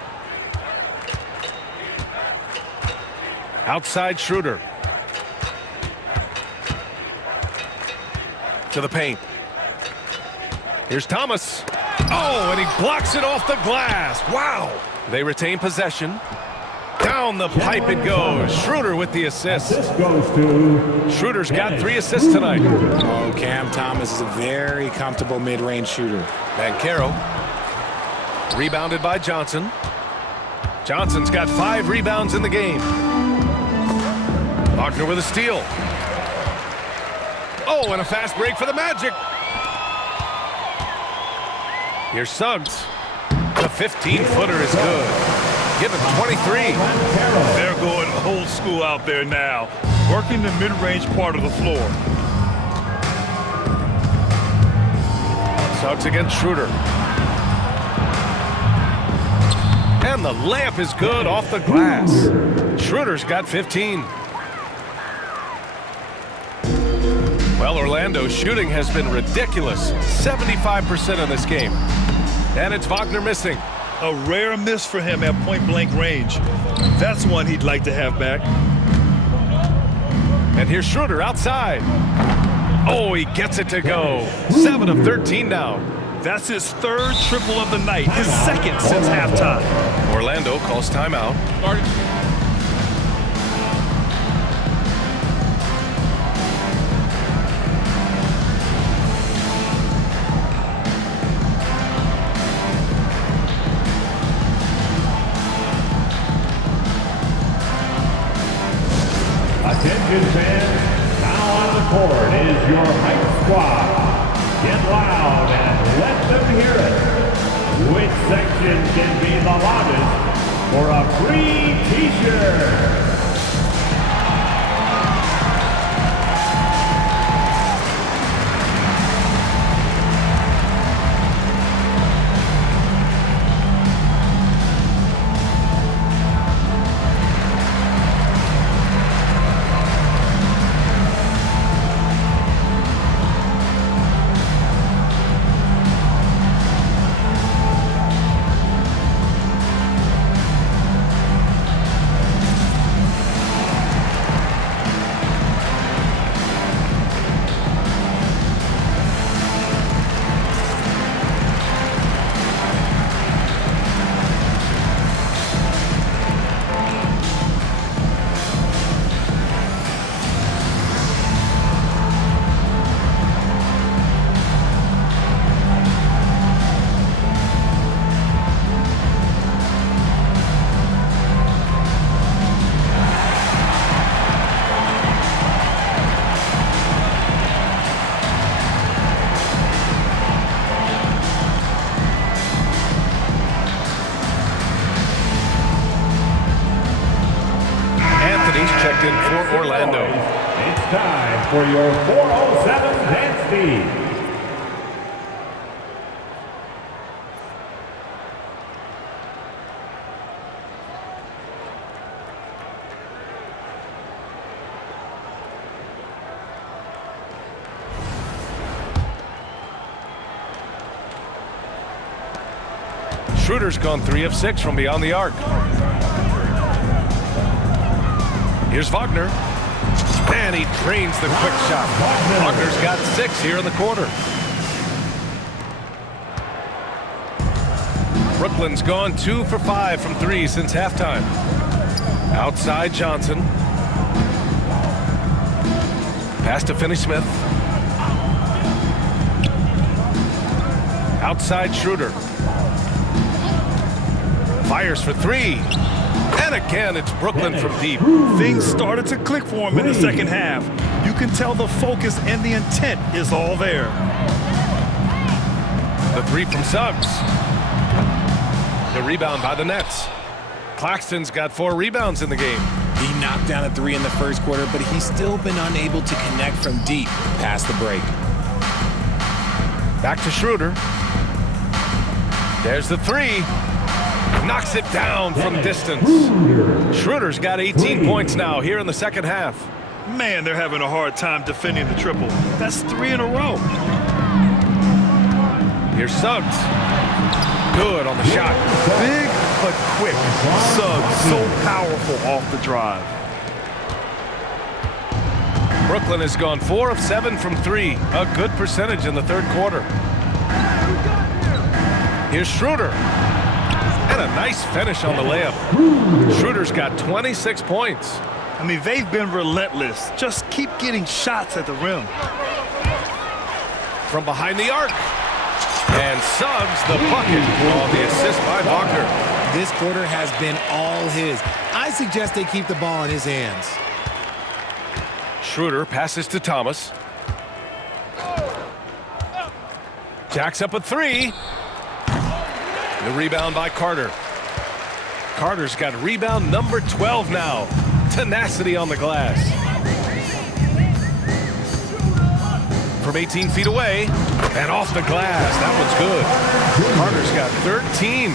Outside Schroeder. To the paint. Here's Thomas. Oh, and he blocks it off the glass. Wow. They retain possession. Down the pipe it goes. Schroeder with the assist. Schroeder's got 3 assists tonight. Oh, Cam Thomas is a very comfortable mid-range shooter. Banchero. Rebounded by Johnson. Johnson's got 5 rebounds in the game. Wagner with a steal. Oh, and a fast break for the Magic. Here's Suggs. The 15-footer is good. Give him 23. They're going old school out there now, working the mid-range part of the floor. Suggs against Schroeder. And the layup is good off the glass. Schroeder's got 15. Well, Orlando's shooting has been ridiculous. 75% in this game. And it's Wagner missing. A rare miss for him at point-blank range. That's one he'd like to have back. And here's Schroeder outside. Oh, he gets it to go. 7 of 13 now. That's his 3rd triple of the night, his 2nd since halftime. Orlando calls timeout. Attention fans, now on the court is your hype squad. Get loud and let them hear it. Which section can be the loudest for a free t-shirt? in for Orlando. It's time for your 407 dance speed. Schroeder's gone 3 of 6 from beyond the arc. Here's Wagner. And he drains the quick shot. Wagner's got 6 here in the quarter. Brooklyn's gone 2 for 5 from 3 since halftime. Outside Johnson. Pass to Finney-Smith. Outside Schroeder. Fires for 3. And again, it's Brooklyn from deep. Things started to click for him in the second half. You can tell the focus and the intent is all there. The 3 from Suggs. The rebound by the Nets. Claxton's got 4 rebounds in the game. He knocked down a 3 in the first quarter, but he's still been unable to connect from deep past the break. Back to Schroeder. There's the 3. Knocks it down from distance. Schroeder's got 18 points now here in the second half. Man, they're having a hard time defending the triple. That's 3 in a row. Here's Suggs. Good on the shot. Big but quick. Suggs so powerful off the drive. Brooklyn has gone 4 of 7 from 3. A good percentage in the third quarter. Here's Schroeder. And a nice finish on the layup. Schroeder's got 26 points. I mean, they've been relentless. Just keep getting shots at the rim. From behind the arc. And Suggs the bucket on the assist by Wagner. This quarter has been all his. I suggest they keep the ball in his hands. Schroeder passes to Thomas. Jacks up a 3. The rebound by Carter. Carter's got rebound number 12 now. Tenacity on the glass. From 18 feet away and off the glass. That one's good. Carter's got 13.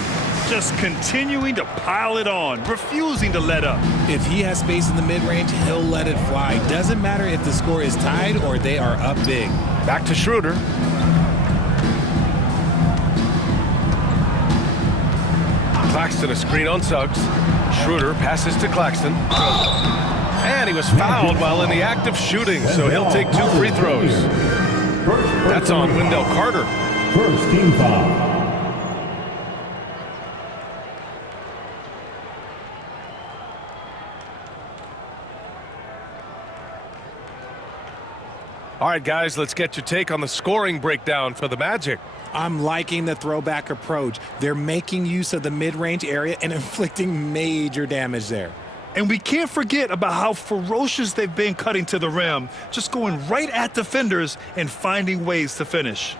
Just continuing to pile it on, refusing to let up. If he has space in the mid-range, he'll let it fly. Doesn't matter if the score is tied or they are up big. Back to Schroeder. Claxton a screen on Suggs. Schroeder passes to Claxton. And he was fouled while in the act of shooting, so he'll take 2 free throws. That's on Wendell Carter. First team foul. All right, guys, let's get your take on the scoring breakdown for the Magic. I'm liking the throwback approach. They're making use of the mid-range area and inflicting major damage there. And we can't forget about how ferocious they've been cutting to the rim, just going right at defenders and finding ways to finish.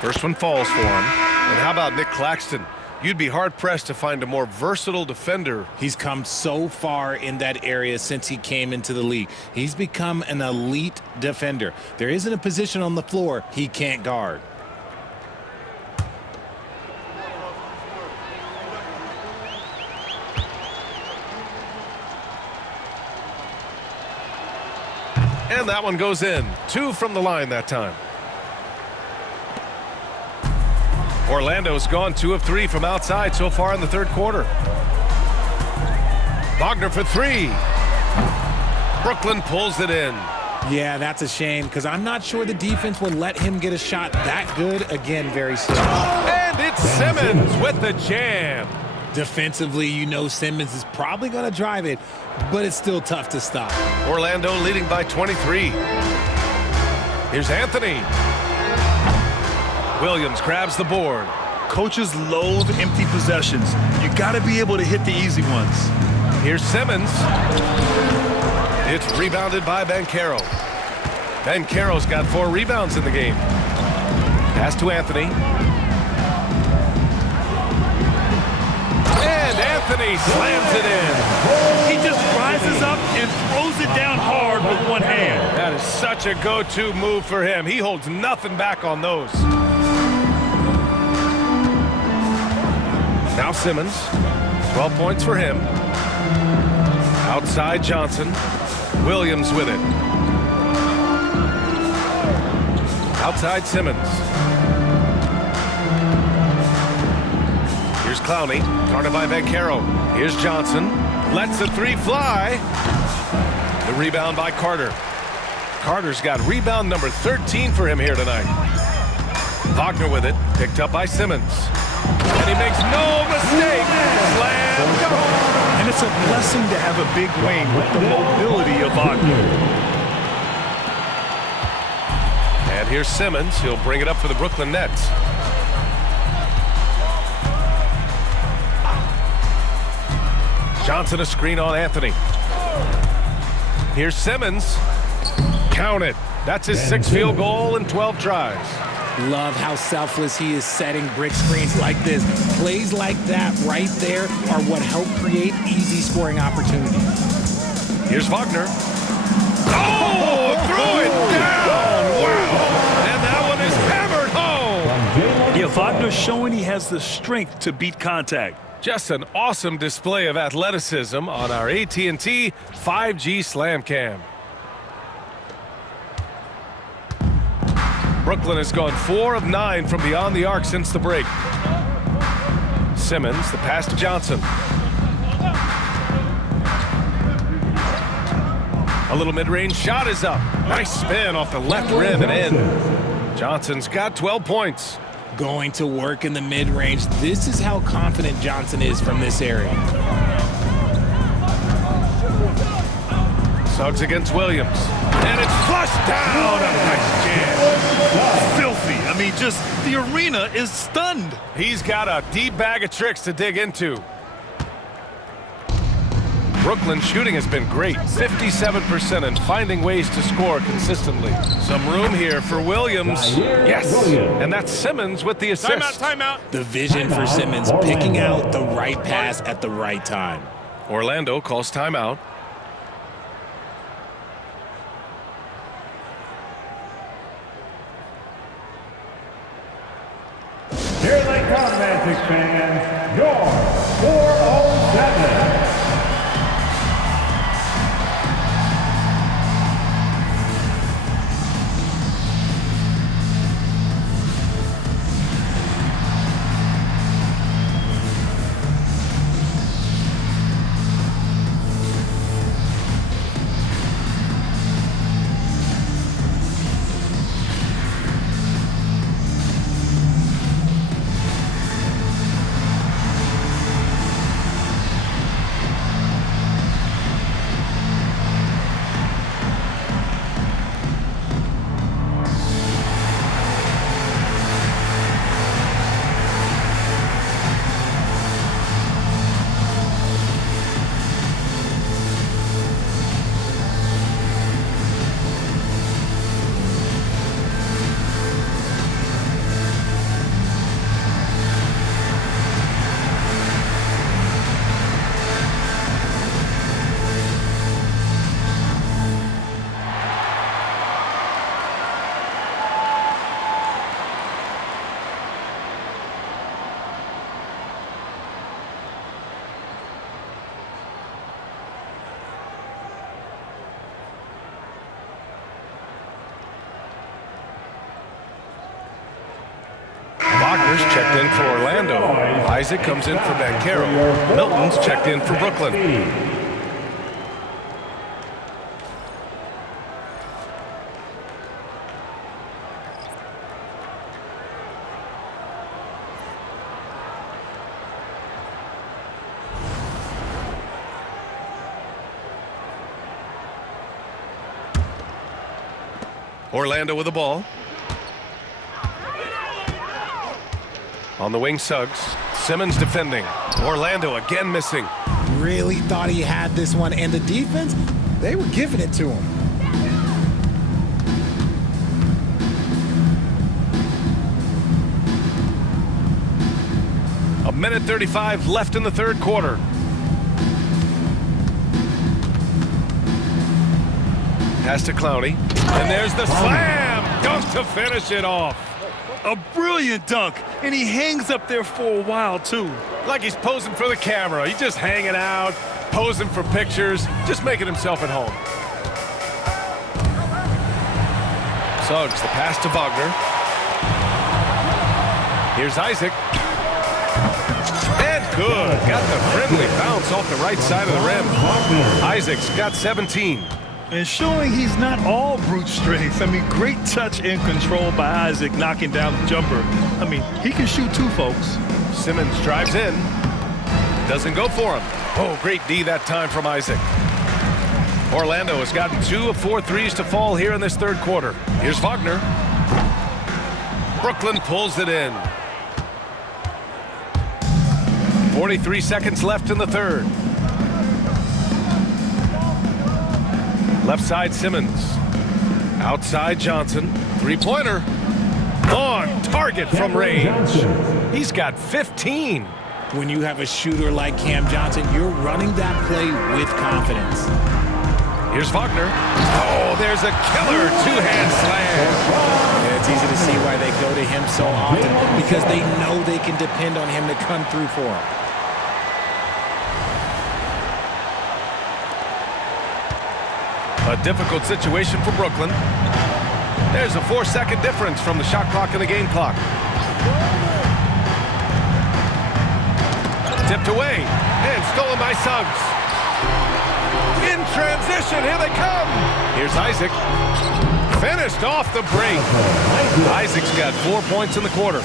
First one falls for him. And how about Nick Claxton? You'd be hard-pressed to find a more versatile defender. He's come so far in that area since he came into the league. He's become an elite defender. There isn't a position on the floor he can't guard. And that one goes in. 2 from the line that time. Orlando's gone 2 of 3 from outside so far in the third quarter. Wagner for 3. Brooklyn pulls it in. Yeah, that's a shame because I'm not sure the defense will let him get a shot that good again very soon. And it's Simmons with the jam. Defensively, you know Simmons is probably going to drive it, but it's still tough to stop. Orlando leading by 23. Here's Anthony. Williams grabs the board. Coaches loathe empty possessions. You got to be able to hit the easy ones. Here's Simmons. It's rebounded by Banchero. Banchero's got 4 rebounds in the game. Pass to Anthony. And Anthony slams it in. He just rises up and throws it down hard with one hand. That is such a go-to move for him. He holds nothing back on those. Now Simmons, 12 points for him. Outside Johnson. Williams with it. Outside Simmons. Here's Clowney, guarded by Banchero. Here's Johnson, lets the 3 fly. The rebound by Carter. Carter's got rebound number 13 for him here tonight. Wagner with it, picked up by Simmons. And he makes no mistake. Slam dunk. And it's a blessing to have a big wing with the mobility of Wagner. And here's Simmons. He'll bring it up for the Brooklyn Nets. Johnson a screen on Anthony. Here's Simmons. Count it. That's his 6th field goal in 12 tries. Love how selfless he is setting brick screens like this. Plays like that right there are what help create easy scoring opportunities. Here's Wagner. Oh, threw it down. Wow. And that one is hammered home. Yeah, Wagner's showing he has the strength to beat contact. Just an awesome display of athleticism on our AT&T 5G Slam Cam. Brooklyn has gone 4 of 9 from beyond the arc since the break. Simmons, the pass to Johnson. A little mid-range shot is up. Nice spin off the left rim and in. Johnson's got 12 points. Going to work in the mid-range. This is how confident Johnson is from this area. Suggs against Williams. And it's flushed down. A nice jam. Filthy. I mean, just the arena is stunned. He's got a deep bag of tricks to dig into. Brooklyn's shooting has been great, 57%, and finding ways to score consistently. Some room here for Williams. Yes, and that's Simmons with the assist. Timeout. The vision for Simmons, picking out the right pass at the right time. Orlando calls timeout. Here they come, Magic fans. Your 407. Wagner's checked in for Orlando. Isaac comes in for Banchero. Milton's checked in for Brooklyn. Orlando with the ball. On the wing, Suggs. Simmons defending. Orlando again missing. Really thought he had this one, and the defense, they were giving it to him. minute 35 left in the third quarter. Pass to Clowney. And there's the slam dunk to finish it off. A brilliant dunk, and he hangs up there for a while, too. Like he's posing for the camera. He's just hanging out, posing for pictures, just making himself at home. Suggs, the pass to Wagner. Here's Isaac. And good. Got the friendly bounce off the right side of the rim. Isaac's got 17. And showing he's not all brute strength. I mean, great touch and control by Isaac knocking down the jumper. I mean, he can shoot too, folks. Simmons drives in. Doesn't go for him. Oh, great D that time from Isaac. Orlando has gotten 2 of 4 threes to fall here in this third quarter. Here's Wagner. Brooklyn pulls it in. 43 seconds left in the third. Left side Simmons. Outside Johnson. Three-pointer. On target from range. He's got 15. When you have a shooter like Cam Johnson, you're running that play with confidence. Here's Wagner. Oh, there's a killer two-hand slam. And it's easy to see why they go to him so often, because they know they can depend on him to come through for them. A difficult situation for Brooklyn. There's a 4-second difference from the shot clock and the game clock. Tipped away and stolen by Suggs. In transition, here they come. Here's Isaac. Finished off the break. Isaac's got 4 points in the quarter.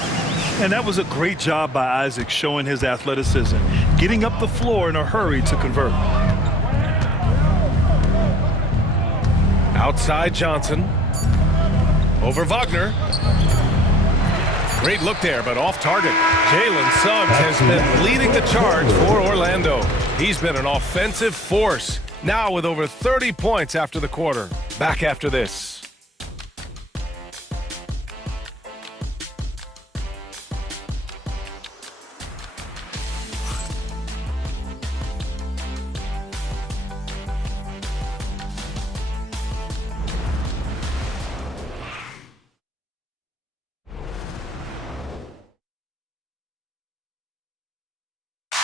And that was a great job by Isaac, showing his athleticism, getting up the floor in a hurry to convert. Outside Johnson. Over Wagner. Great look there, but off target. Jalen Suggs has been leading the charge for Orlando. He's been an offensive force, now with over 30 points after the quarter. Back after this.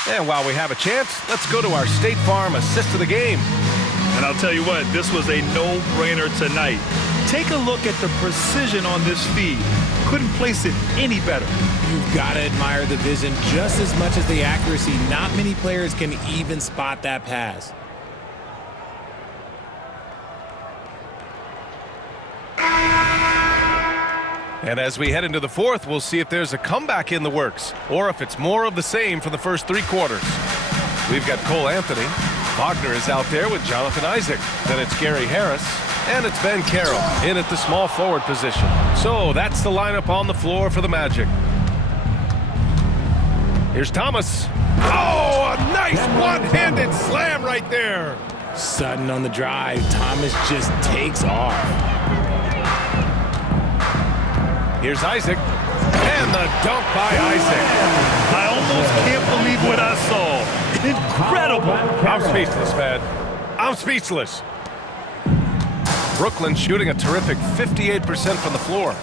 And while we have a chance, let's go to our State Farm assist of the game. And I'll tell you what, this was a no-brainer tonight. Take a look at the precision on this feed. Couldn't place it any better. You've got to admire the vision just as much as the accuracy. Not many players can even spot that pass. And as we head into the fourth, we'll see if there's a comeback in the works or if it's more of the same for the first 3 quarters. We've got Cole Anthony. Wagner is out there with Jonathan Isaac. Then it's Gary Harris. And it's Ben Carroll in at the small forward position. So that's the lineup on the floor for the Magic. Here's Thomas. Oh, a nice one-handed slam right there. Sutton on the drive. Thomas just takes off. Here's Isaac. And the dunk by Isaac. I almost can't believe what I saw. Incredible. I'm speechless, man. I'm speechless. Brooklyn shooting a terrific 58% from the floor.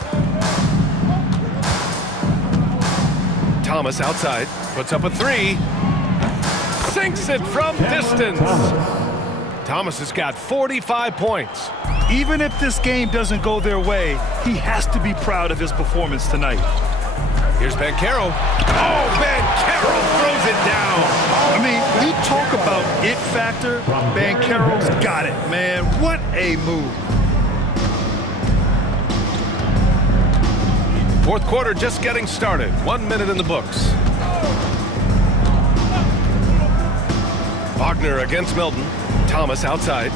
Thomas outside. Puts up a 3. Sinks it from distance. Thomas has got 45 points. Even if this game doesn't go their way, he has to be proud of his performance tonight. Here's Ben Carroll. Oh, Ben Carroll throws it down. I mean, you talk about it factor. Ben Carroll's got it, man. What a move. Fourth quarter just getting started. 1 minute in the books. Wagner against Milton. Thomas outside.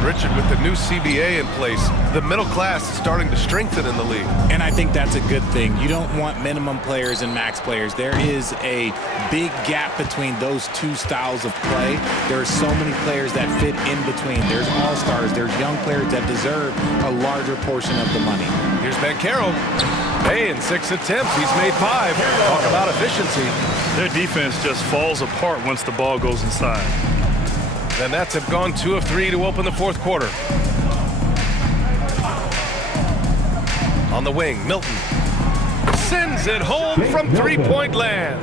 And Richard, with the new CBA in place, the middle class is starting to strengthen in the league. And I think that's a good thing. You don't want minimum players and max players. There is a big gap between those two styles of play. There are so many players that fit in between. There's all-stars. There's young players that deserve a larger portion of the money. Here's Banchero. Hey, in 6 attempts, he's made 5. Talk about efficiency. Their defense just falls apart once the ball goes inside. The Nets have gone 2 of 3 to open the fourth quarter. On the wing, Milton sends it home from three-point land.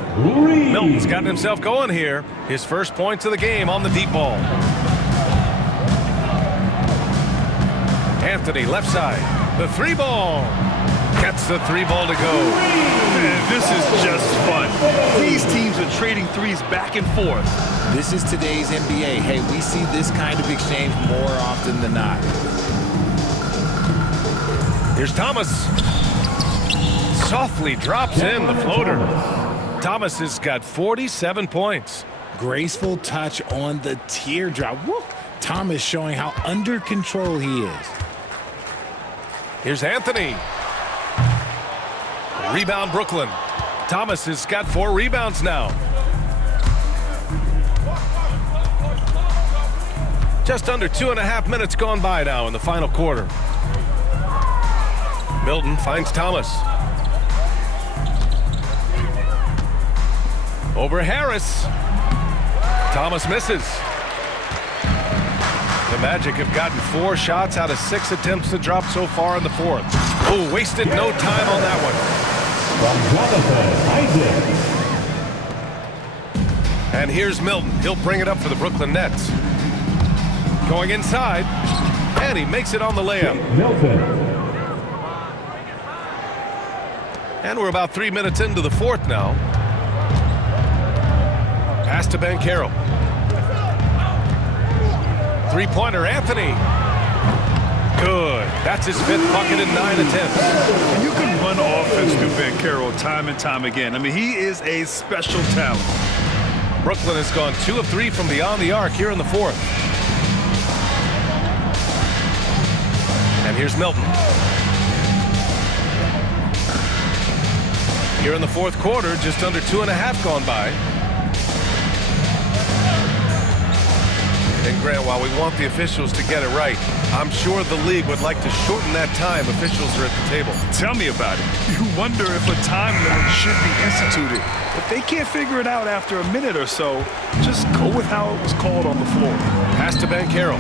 Milton's gotten himself going here. His first points of the game on the deep ball. Anthony, left side. The 3-ball. Gets the 3-ball to go. Man, this is just fun. These teams are trading threes back and forth. This is today's NBA. Hey, we see this kind of exchange more often than not. Here's Thomas. Softly drops in the floater. Thomas has got 47 points. Graceful touch on the teardrop. Woo! Thomas showing how under control he is. Here's Anthony. Rebound Brooklyn. Thomas has got 4 rebounds now. Just under 2.5 minutes gone by now in the final quarter. Milton finds Thomas. Over Harris. Thomas misses. The Magic have gotten 4 shots out of 6 attempts to drop so far in the fourth. Oh, wasted no time on that one. And here's Milton. He'll bring it up for the Brooklyn Nets. Going inside, and he makes it on the layup. And we're about 3 minutes into the fourth now. Pass to Banchero. 3-pointer, Anthony. Good. That's his 5th bucket in 9 attempts. And you can run offense through Banchero time and time again. I mean, he is a special talent. Brooklyn has gone 2 of 3 from beyond the arc here in the fourth. And here's Milton. Here in the fourth quarter, just under 2.5 gone by. And Grant, while we want the officials to get it right, I'm sure the league would like to shorten that time officials are at the table. Tell me about it. You wonder if a time limit should be instituted. If they can't figure it out after a minute or so, just go with how it was called on the floor. Pass to Banchero.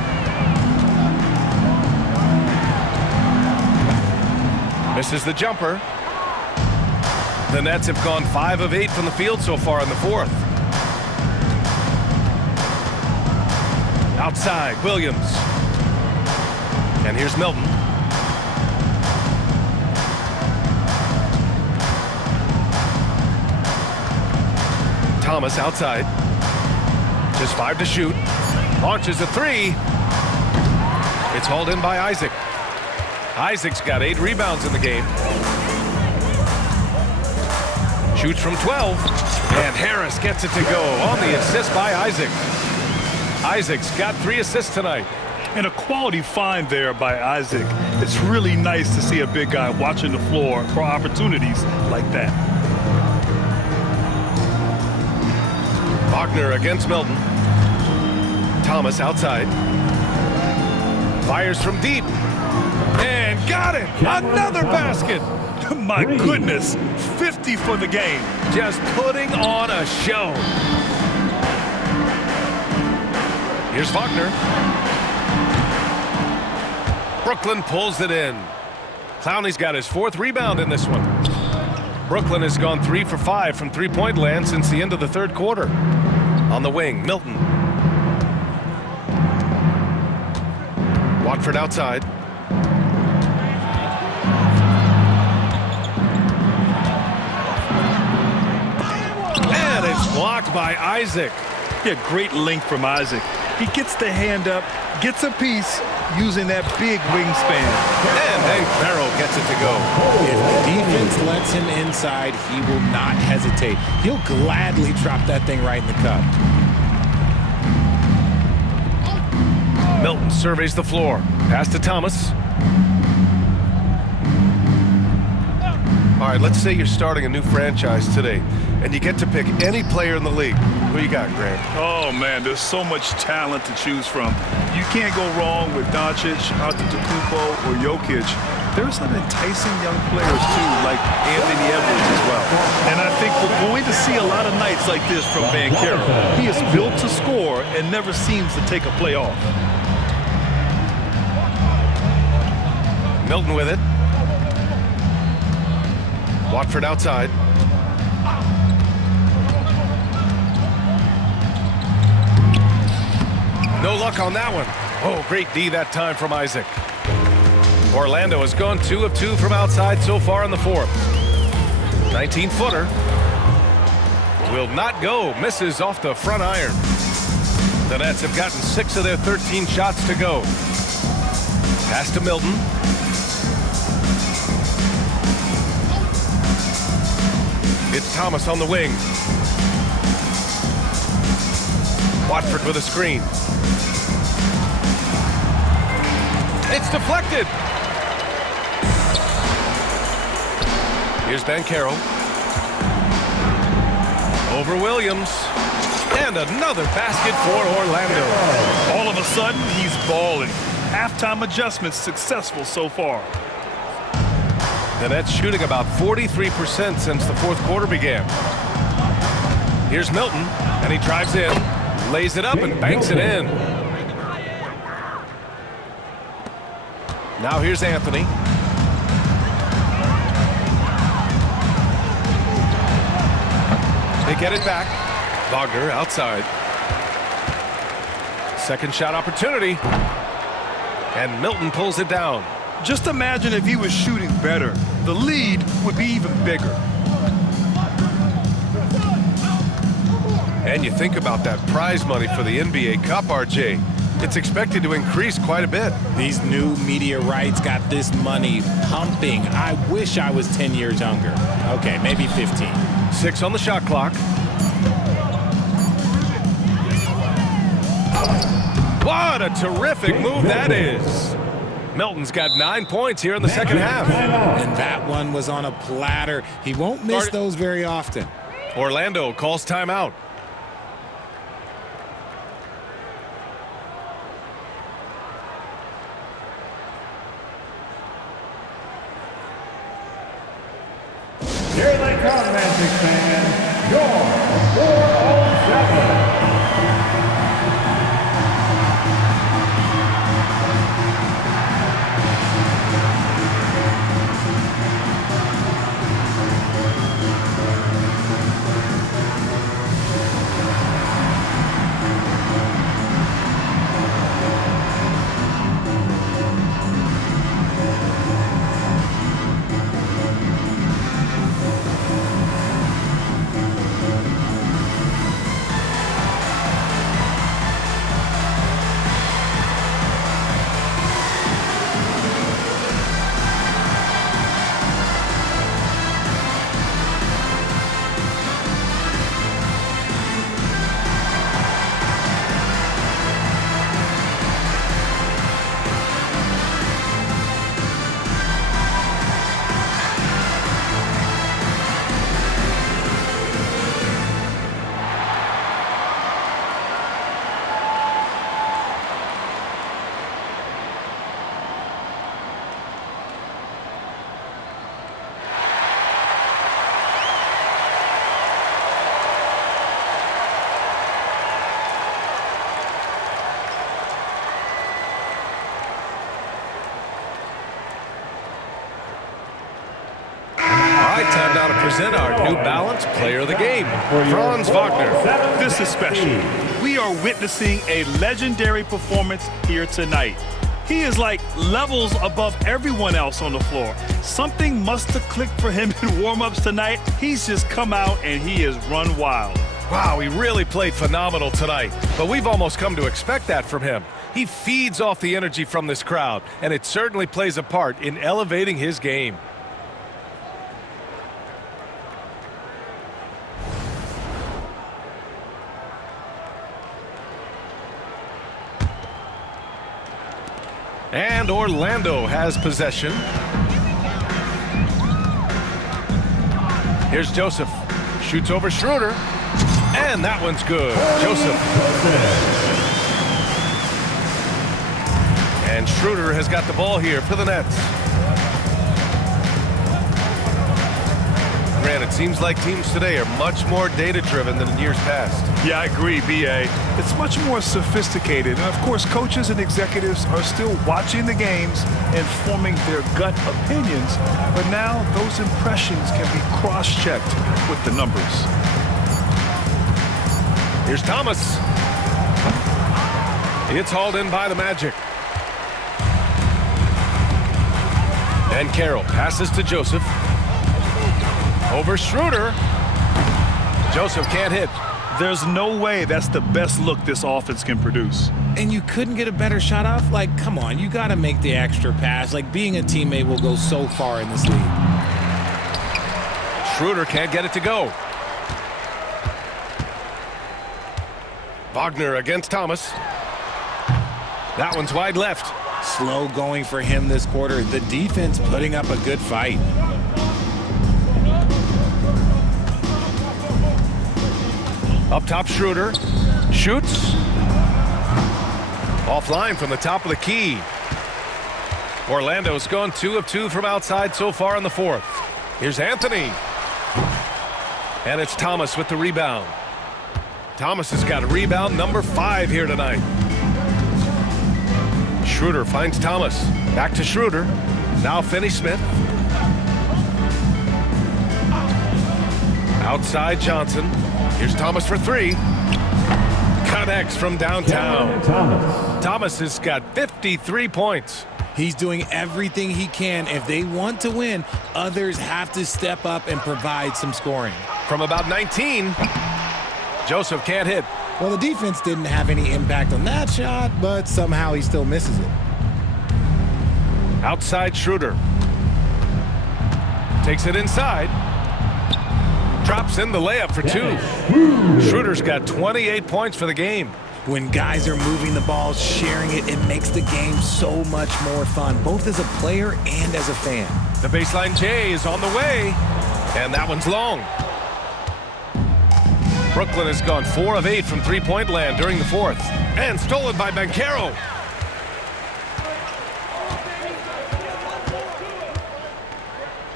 Misses the jumper. The Nets have gone 5 of 8 from the field so far in the fourth. Outside, Williams. And here's Milton. Thomas outside. Just 5 to shoot. Launches a 3. It's hauled in by Isaac. Isaac's got 8 rebounds in the game. Shoots from 12. And Harris gets it to go on the assist by Isaac. Isaac's got 3 assists tonight. And a quality find there by Isaac. It's really nice to see a big guy watching the floor for opportunities like that. Wagner against Milton. Thomas outside. Fires from deep. And got it! Another basket! My goodness, 50 for the game. Just putting on a show. Here's Wagner. Brooklyn pulls it in. Clowney's got his 4th rebound in this one. Brooklyn has gone 3 for 5 from 3-point land since the end of the third quarter. On the wing, Milton. Watford outside. And it's blocked by Isaac. Yeah, great length from Isaac. He gets the hand up, gets a piece, using that big wingspan. And Banchero gets it to go. If the defense lets him inside, he will not hesitate. He'll gladly drop that thing right in the cup. Milton surveys the floor. Pass to Thomas. All right, let's say you're starting a new franchise today, and you get to pick any player in the league. Who you got, Grant? Oh, man, there's so much talent to choose from. You can't go wrong with Doncic, Antetokounmpo, or Jokic. There's some enticing young players, too, like Anthony Edwards as well. And I think we're going to see a lot of nights like this from Banchero. He is built to score and never seems to take a play off. Milton with it. Watford outside. No luck on that one. Oh, great D that time from Isaac. Orlando has gone 2 of 2 from outside so far in the fourth. 19-footer. Will not go. Misses off the front iron. The Nets have gotten 6 of their 13 shots to go. Pass to Milton. It's Thomas on the wing. Watford with a screen. It's deflected. Here's Banchero. Over Williams. And another basket for Orlando. All of a sudden, he's balling. Halftime adjustments successful so far. The Nets shooting about 43% since the fourth quarter began. Here's Milton, and he drives in, lays it up, and banks it in. Now here's Anthony. They get it back. Wagner outside. Second shot opportunity. And Milton pulls it down. Just imagine if he was shooting better. The lead would be even bigger. And you think about that prize money for the NBA Cup, RJ. It's expected to increase quite a bit. These new media rights got this money pumping. I wish I was 10 years younger. Okay, maybe 15. 6 on the shot clock. What a terrific move that is. Milton's got 9 points here in the second half. And that one was on a platter. He won't miss those very often. Orlando calls timeout. Here they come, Magic fans. Your 407. Time now to present our New Balance Player of the Game, Franz Wagner. This is special. We are witnessing a legendary performance here tonight. He is like levels above everyone else on the floor. Something must have clicked for him in warm-ups tonight. He's just come out and he has run wild. Wow, he really played phenomenal tonight, but we've almost come to expect that from him. He feeds off the energy from this crowd, and it certainly plays a part in elevating his game. And Orlando has possession. Here's Joseph. Shoots over Schroeder. And that one's good. Joseph. And Schroeder has got the ball here for the Nets. Grant, it seems like teams today are much more data-driven than in years past. Yeah, I agree, B.A. It's much more sophisticated. And, of course, coaches and executives are still watching the games and forming their gut opinions. But now those impressions can be cross-checked with the numbers. Here's Thomas. It's hauled in by the Magic. And Carroll passes to Joseph. Over Schroeder. Joseph can't hit. There's no way that's the best look this offense can produce. And you couldn't get a better shot off? Like, come on, you got to make the extra pass. Like, being a teammate will go so far in this league. Schroeder can't get it to go. Wagner against Thomas. That one's wide left. Slow going for him this quarter. The defense putting up a good fight. Up top, Schroeder shoots. Offline from the top of the key. Orlando's gone 2 of 2 from outside so far in the fourth. Here's Anthony. And it's Thomas with the rebound. Thomas has got rebound number 5 here tonight. Schroeder finds Thomas. Back to Schroeder. Now Finney-Smith. Outside Johnson. Here's Thomas for 3. Connects from downtown. Thomas has got 53 points. He's doing everything he can. If they want to win, others have to step up and provide some scoring. From about 19, Joseph can't hit. Well, the defense didn't have any impact on that shot, but somehow he still misses it. Outside Schroeder. Takes it inside. Drops in the layup for 2. Schroeder's got 28 points for the game. When guys are moving the ball, sharing it, it makes the game so much more fun, both as a player and as a fan. The baseline J is on the way, and that one's long. Brooklyn has gone 4 of 8 from three-point land during the fourth, and stolen by Banchero.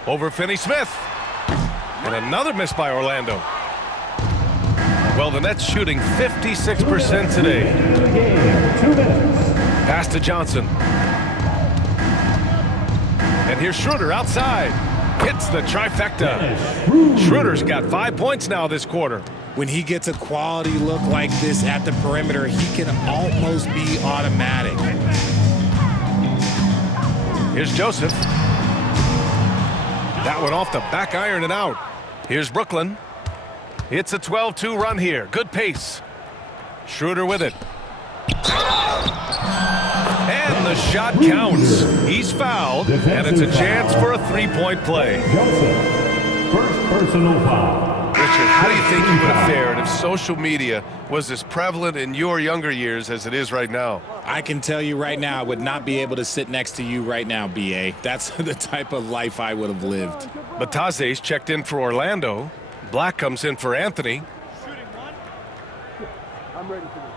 Over Finney-Smith. And another miss by Orlando. Well, the Nets shooting 56% today. Pass to Johnson. And here's Schroeder outside. Hits the trifecta. Schroeder's got 5 points now this quarter. When he gets a quality look like this at the perimeter, he can almost be automatic. Here's Joseph. That one off the back iron and out. Here's Brooklyn. It's a 12-2 run here. Good pace. Schroeder with it. And the shot counts. He's fouled, and it's a chance for a three-point play. Joseph, first personal foul. Richard, how do you think you would have fared if social media was as prevalent in your younger years as it is right now? I can tell you right now, I would not be able to sit next to you right now, B.A. That's the type of life I would have lived. Bataze's checked in for Orlando. Black comes in for Anthony. I'm ready for this.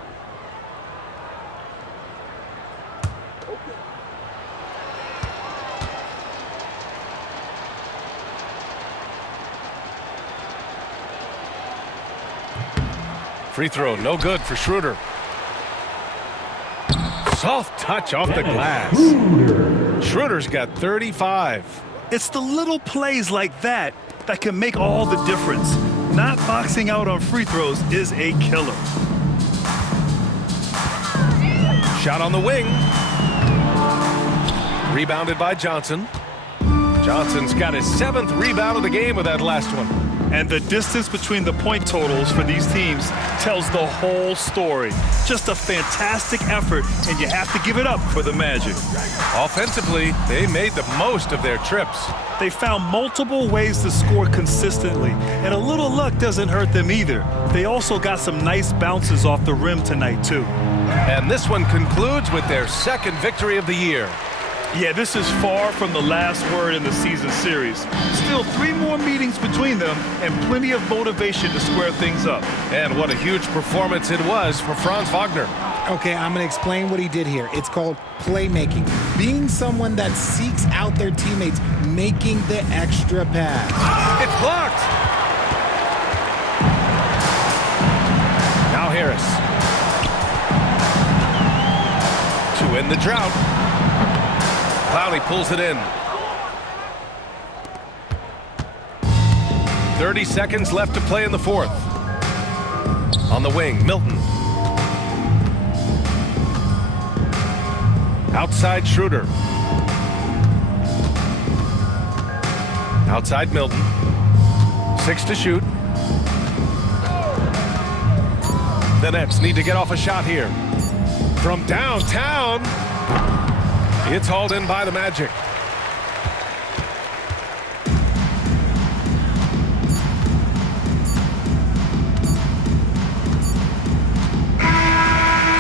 Free throw, no good for Schroeder. Soft touch off the glass. Schroeder's got 35. It's the little plays like that that can make all the difference. Not boxing out on free throws is a killer. Shot on the wing. Rebounded by Johnson. Johnson's got his 7th rebound of the game with that last one. And the distance between the point totals for these teams tells the whole story. Just a fantastic effort, and you have to give it up for the Magic. Offensively, they made the most of their trips. They found multiple ways to score consistently, and a little luck doesn't hurt them either. They also got some nice bounces off the rim tonight, too. And this one concludes with their second victory of the year. Yeah, this is far from the last word in the season series. Still 3 more meetings between them and plenty of motivation to square things up. And what a huge performance it was for Franz Wagner. Okay, I'm going to explain what he did here. It's called playmaking. Being someone that seeks out their teammates, making the extra pass. It's blocked. Now Harris. To end the drought. Clowney pulls it in. 30 seconds left to play in the fourth. On the wing, Milton. Outside Schroeder. Outside Milton. 6 to shoot. The Nets need to get off a shot here. From downtown. It's hauled in by the Magic.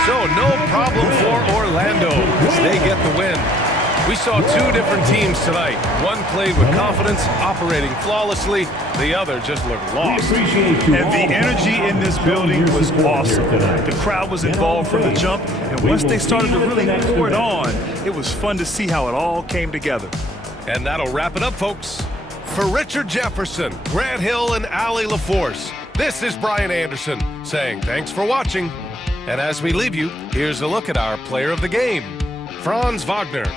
So no problem for Orlando as they get the win. We saw 2 different teams tonight. One played with confidence, operating flawlessly. The other just looked lost. And the energy in this building was awesome. The crowd was involved from the jump, and once they started to really pour it on, it was fun to see how it all came together. And that'll wrap it up, folks. For Richard Jefferson, Grant Hill, and Allie LaForce, this is Brian Anderson saying thanks for watching. And as we leave you, here's a look at our player of the game, Franz Wagner.